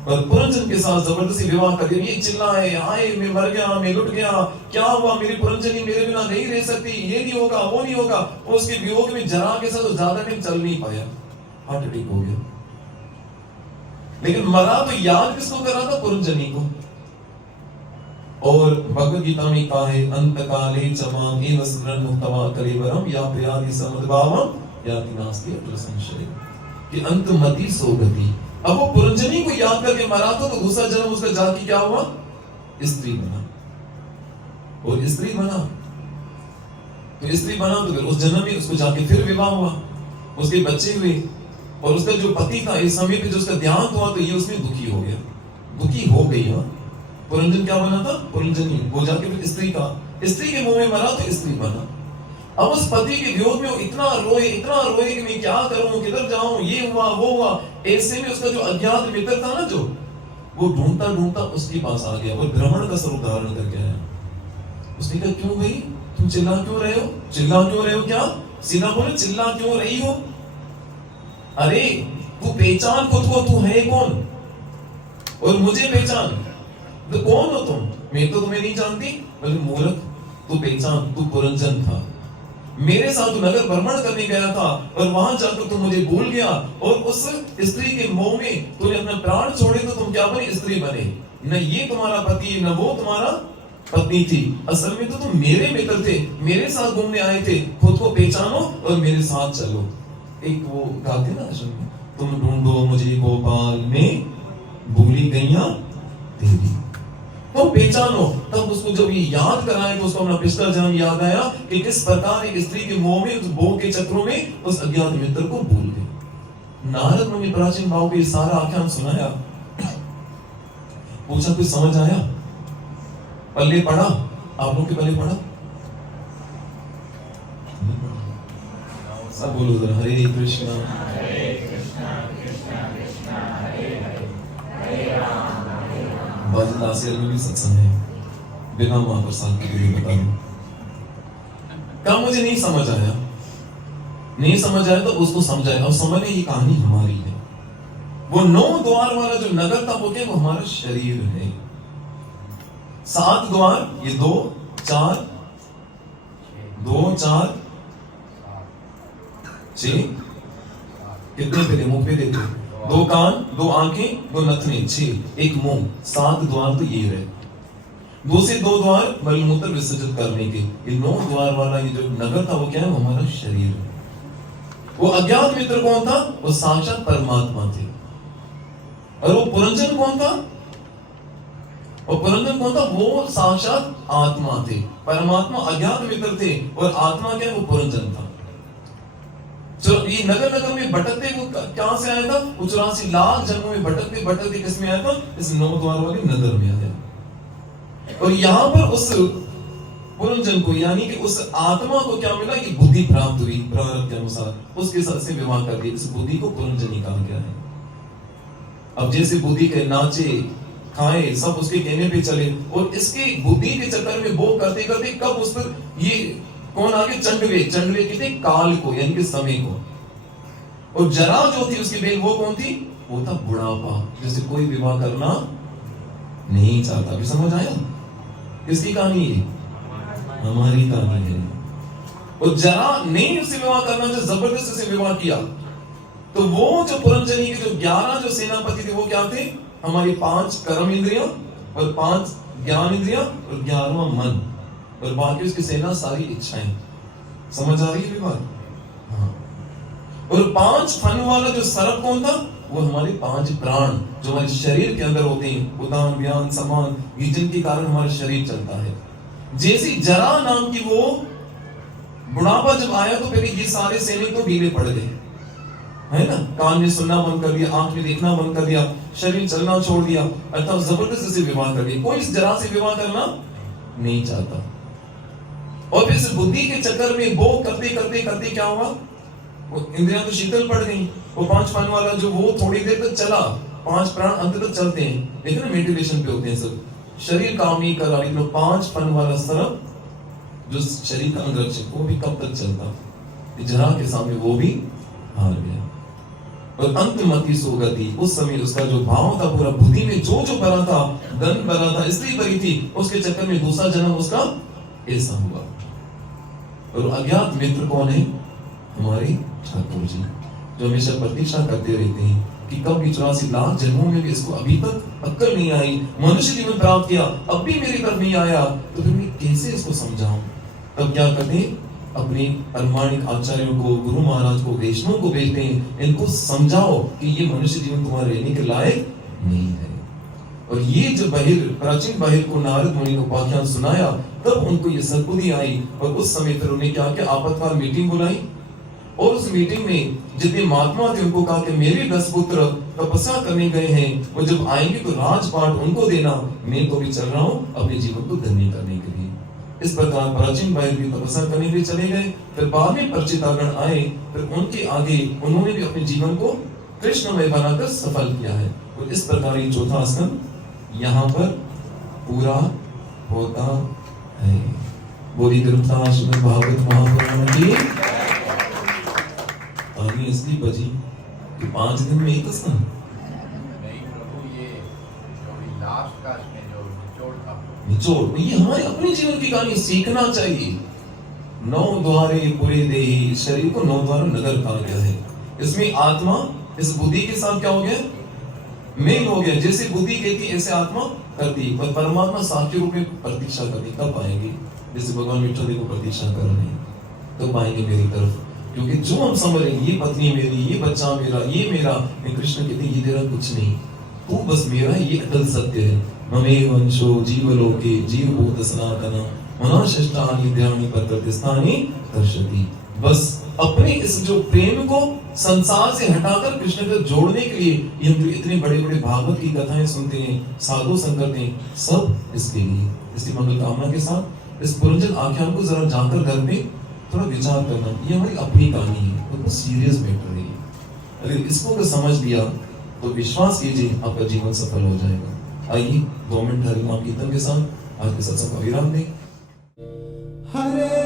और पुरंजन के साथ जबरदस्ती विवाह कर दिया। ये चिल्लाए, आए मैं मर गया, मैं लुट गया, क्या हुआ, मेरी पुरंजनी मेरे बिना नहीं रह सकती, ये नहीं होगा वो नहीं होगा। और उसके वियोग में जरा के साथ ज्यादा टाइम चल नहीं पाया, हार्ट अटैक हो गया। लेकिन मरा तो याद किसको कर रहा था, पुरंजनी को। और भगवद गीता में कहा है, अंत काले चमाम एव स्मरण मुक्तवा कलेवरम या प्रयादि समुद्भावम या नास्ति अत्र संशय, कि अंत मति सोगति। अब वो पुरंजनी को याद करके मरा था तो दूसरा जन्म उसका जाके क्या हुआ, स्त्री बना। और स्त्री बना। तो स्त्री बना तो फिर उस जन्म में उसको जाके फिर विवाह हुआ, उसके बच्चे हुए, और उसका जो पति था इस समय पे जो उसका देहांत हुआ तो ये उसमें दुखी हो गया, दुखी हो गई। हाँ, पुरंजन क्या बना था? पुरंजनी। वो जाके फिर स्त्री का, स्त्री के मुंह में मरा तो स्त्री बना। अब उस पति के विरोध में वो इतना रोए कि मैं क्या करूं, किधर जाऊं, ये हुआ वो हुआ। ऐसे में उसका जो अज्ञात मित्र था ना, जो वो ढूंढता ढूंढता उसके पास आ गया, वो ब्राह्मण का स्वरूप धारण करके आया। उसने कहा, क्यों भाई तुम चिल्ला क्यों रहे हो? चिल्ला क्यों रहे हो? क्या सीधा बोले, चिल्ला क्यों रही हो? अरे तू पहचान खुद को, तू है कौन, और मुझे पहचान। तो कौन हो तुम? मैं तो तुम्हें नहीं जानती। बोले, मूर्ख, तू पहचान, तू पुरंजन था। मेरे साथ तू नगर भ्रमण करने गया था और वहां जाकर तू मुझे भूल गया, और उस स्त्री के मोह में तूने अपने प्राण छोड़े तो तुम क्या बने? स्त्री बने। न ये तुम्हारा पति न वो तुम्हारा पत्नी थी, असल में तो तुम मेरे मित्र थे, मेरे साथ घूमने आए थे। खुद को पहचानो और मेरे साथ चलो। एक वो गाते ना असल में, तुम ढूंढो मुझे गोपाल में भूली गैया तेरी। तो पहचानो। तब उसको जब ये याद कराया तो उसको अपना पिछला जन्म याद आया कि किस प्रकार एक स्त्री के मोह में, उस भोग के चक्रों में उस अज्ञात मित्र को भूल गए। नारद मुनि प्राचीन भाव को ये सारा आख्यान सुनाया, पूछा कुछ समझ आया? पल्ले पढ़ा? आप लोग के पल्ले पढ़ा? सब बोलो जरा, हरे कृष्णा बाजदासियल में भी सत्संग है, बिना महाप्रसाद के लिए बता दूं। क्या मुझे नहीं समझ आया? नहीं समझ आया तो उसको समझाया, और समझने की कहानी हमारी है। वो 9 द्वार वाला जो नगर था वो क्या? वो हमारा शरीर है। 7 द्वार, ये 2 4 6, कितने पे? मुंह पे देते, 2 कान, 2 आंखें, 2 नथने, 6, एक मुंह, 7 द्वार तो ये रहे। 2 से 2 द्वार मलमूत्र विसर्जित करने के। ये 9 द्वार वाला ये जो नगर था वो क्या है? वो हमारा शरीर है। वो अज्ञात मित्र कौन था? वो साक्षात परमात्मा थे। और वो पुरंजन कौन था? और पुरंजन कौन था? वो साक्षात आत्मा थे। परमात्मा अज्ञात मित्र थे और आत्मा क्या है? वो पुरंजन था। ये नगर नगर में भटकते वो कहां से आया था? 84 लाख जन्मों में भटकते भटकते किस में आया था? इस 9 द्वार वाले नगर में आया। और यहां पर उस पुरंजन को, यानी कि उस आत्मा को क्या मिला? कि बुद्धि प्राप्त हुई प्रारब्ध के अनुसार, उसके साथ से विवाह कर दिया। इस बुद्धि को पुरंजनी कहा गया है। अब जैसे बुद्धि के नाचे खाए सब उसके कहने पे चले, और इसके बुद्धि के चक्कर में वो करते करते कब उस पर ये कौन आगे? चंडवे कहते काल को, यानी कि समय को। और जरा जो थी उसकी बेल, वो कौन थी? वो था बुढ़ापा, जिससे कोई विवाह करना नहीं चाहता। भी समझ आया? किसकी कहानी है? हमारी कहानी है। और जरा नहीं उससे विवाह करना, जो जबरदस्ती से विवाह किया, तो वो जो पुरंजनी के जो 11 जो सेनापति थे वो क्या थे? हमारी 5 कर्म इंद्रियां और 5 ज्ञान इंद्रियां और 11वां मन, और बाकी उसकी सेना सारी इच्छाएं। समझ आ रही है बात? हाँ। और 5 फन वाला जो सर्प कौन था? वो हमारे 5 प्राण जो हमारे शरीर के अंदर होते हैं, उदान व्यान समान, ये जिनके कारण हमारा शरीर चलता है। जैसी जरा नाम की वो बुढ़ापा जब आया तो फिर ये सारे सैनिक तो ढीले पड़ गए, है ना? कान में सुनना बंद कर दिया, आंख में देखना बंद कर दिया, शरीर चलना छोड़ दिया, अर्थात जबरदस्ती से विवाह कर दिया। कोई इस जरा से विवाह करना नहीं चाहता। और फिर इस बुद्धि के चक्कर में वो करते करते करते क्या हुआ? वो इंद्रियां तो शीतल पड़ गई। वो 5 प्राण वाला जो वो थोड़ी देर तक चला, 5 प्राण अंत तक चलते हैं, लेकिन मेडिटेशन पे होते हैं सब, शरीर काम नहीं कर रहा, लेकिन 5 प्राण वाला सर्प जो शरीर का अंगरक्षक, वो भी कब तक चलता? जरा के सामने वो भी हार गया। और अंतमति सोगति, उस समय उसका जो भाव था पूरा बुद्धि में जो जो भरा था, धन भरा था, स्त्री भरी थी, उसके चक्कर में दूसरा जन्म उसका ऐसा हुआ। और अज्ञात मित्र कौन है? हमारे ठाकुर जी, जो हमेशा प्रतीक्षा करते रहते हैं कि कब 84 लाख जन्मों में भी इसको अभी तक अक्ल नहीं आई, मनुष्य जीवन प्राप्त किया, अब भी मेरी तरफ नहीं आया, तो फिर मैं कैसे इसको समझाऊं? तब क्या करते हैं? अपने प्रामाणिक आचार्यों को, गुरु महाराज को, वैष्णव को भेजते हैं, इनको समझाओ कि ये मनुष्य जीवन तुम्हारे रहने के लायक नहीं है। और ये जब प्राचीन बाहिर को नारद मुनि ने उपाख्यान सुनाया, तब उनको ये सद्बुद्धि आई और उस समय फिर उन्हें क्या किया, आपातकाल मीटिंग बुलाई और उस मीटिंग में जितने महात्मा थे उनको कहा कि मेरे 10 पुत्र तपस्या करने गए हैं, वो जब आएंगे तो राजपाट उनको देना, मैं तो भी चल रहा हूँ अपने जीवन को धन्य करने के लिए। इस प्रकार प्राचीन बाहिर भी तपस्या करने के लिए चले गए। फिर बाद में परिचितागण आए, फिर उनके आगे उन्होंने भी अपने जीवन को कृष्णमय बनाकर सफल किया है। और इस प्रकार ये चौथा स्कंद यहाँ पर पूरा होता है। बोली कृपा श्रीमद् भागवत महापुराण की ताली इसलिए बजी कि 5 दिन में एक स्कंद नहीं प्रभु, ये जो भी लास्ट का इसमें जो निचोड़ था, निचोड़, ये हमारे अपने जीवन की कहानी सीखना चाहिए। 9 द्वारे पूरे देही, शरीर को 9 द्वार नगर कहा गया है। इसमें आत्मा इस बुद्धि के साथ क्या हो गया, मेल हो गया। जैसे बुद्धि कहती ऐसे आत्मा करती, पर परमात्मा साक्षी रूप में प्रतीक्षा करती। कब आएंगे, जैसे भगवान विठल को प्रतीक्षा कर रहे हैं, कब आएंगे मेरी तरफ। क्योंकि जो हम समझ रहे हैं ये पत्नी मेरी, ये बच्चा मेरा, ये मेरा, मैं कृष्ण कहते ये तेरा कुछ नहीं, तू बस मेरा है, ये अटल सत्य है। ममे वंशो जीवलोके जीवभूत सनातन मनाशिष्टानि ध्यानि प्रकृतिस्थानि दर्शति। बस अपने इस जो प्रेम को संसार से हटाकर कृष्ण को जोड़ने के लिए ये हम जो इतने बड़े बड़े भागवत की कथाएं सुनते हैं, साधु संगत हैं, सब इसके लिए। इसकी मंगल कामना के साथ इस पुरंजन आख्यान को जरा जाकर घर में थोड़ा विचार करना। ये हमारी अपनी कहानी है, तो बहुत सीरियस मैटर है। अगर इसको अगर समझ लिया तो विश्वास कीजिए आपका जीवन सफल हो जाएगा। आइए 2 मिनट हरि नाम कीर्तन के साथ आज के सत्संग का विराम दें। हरे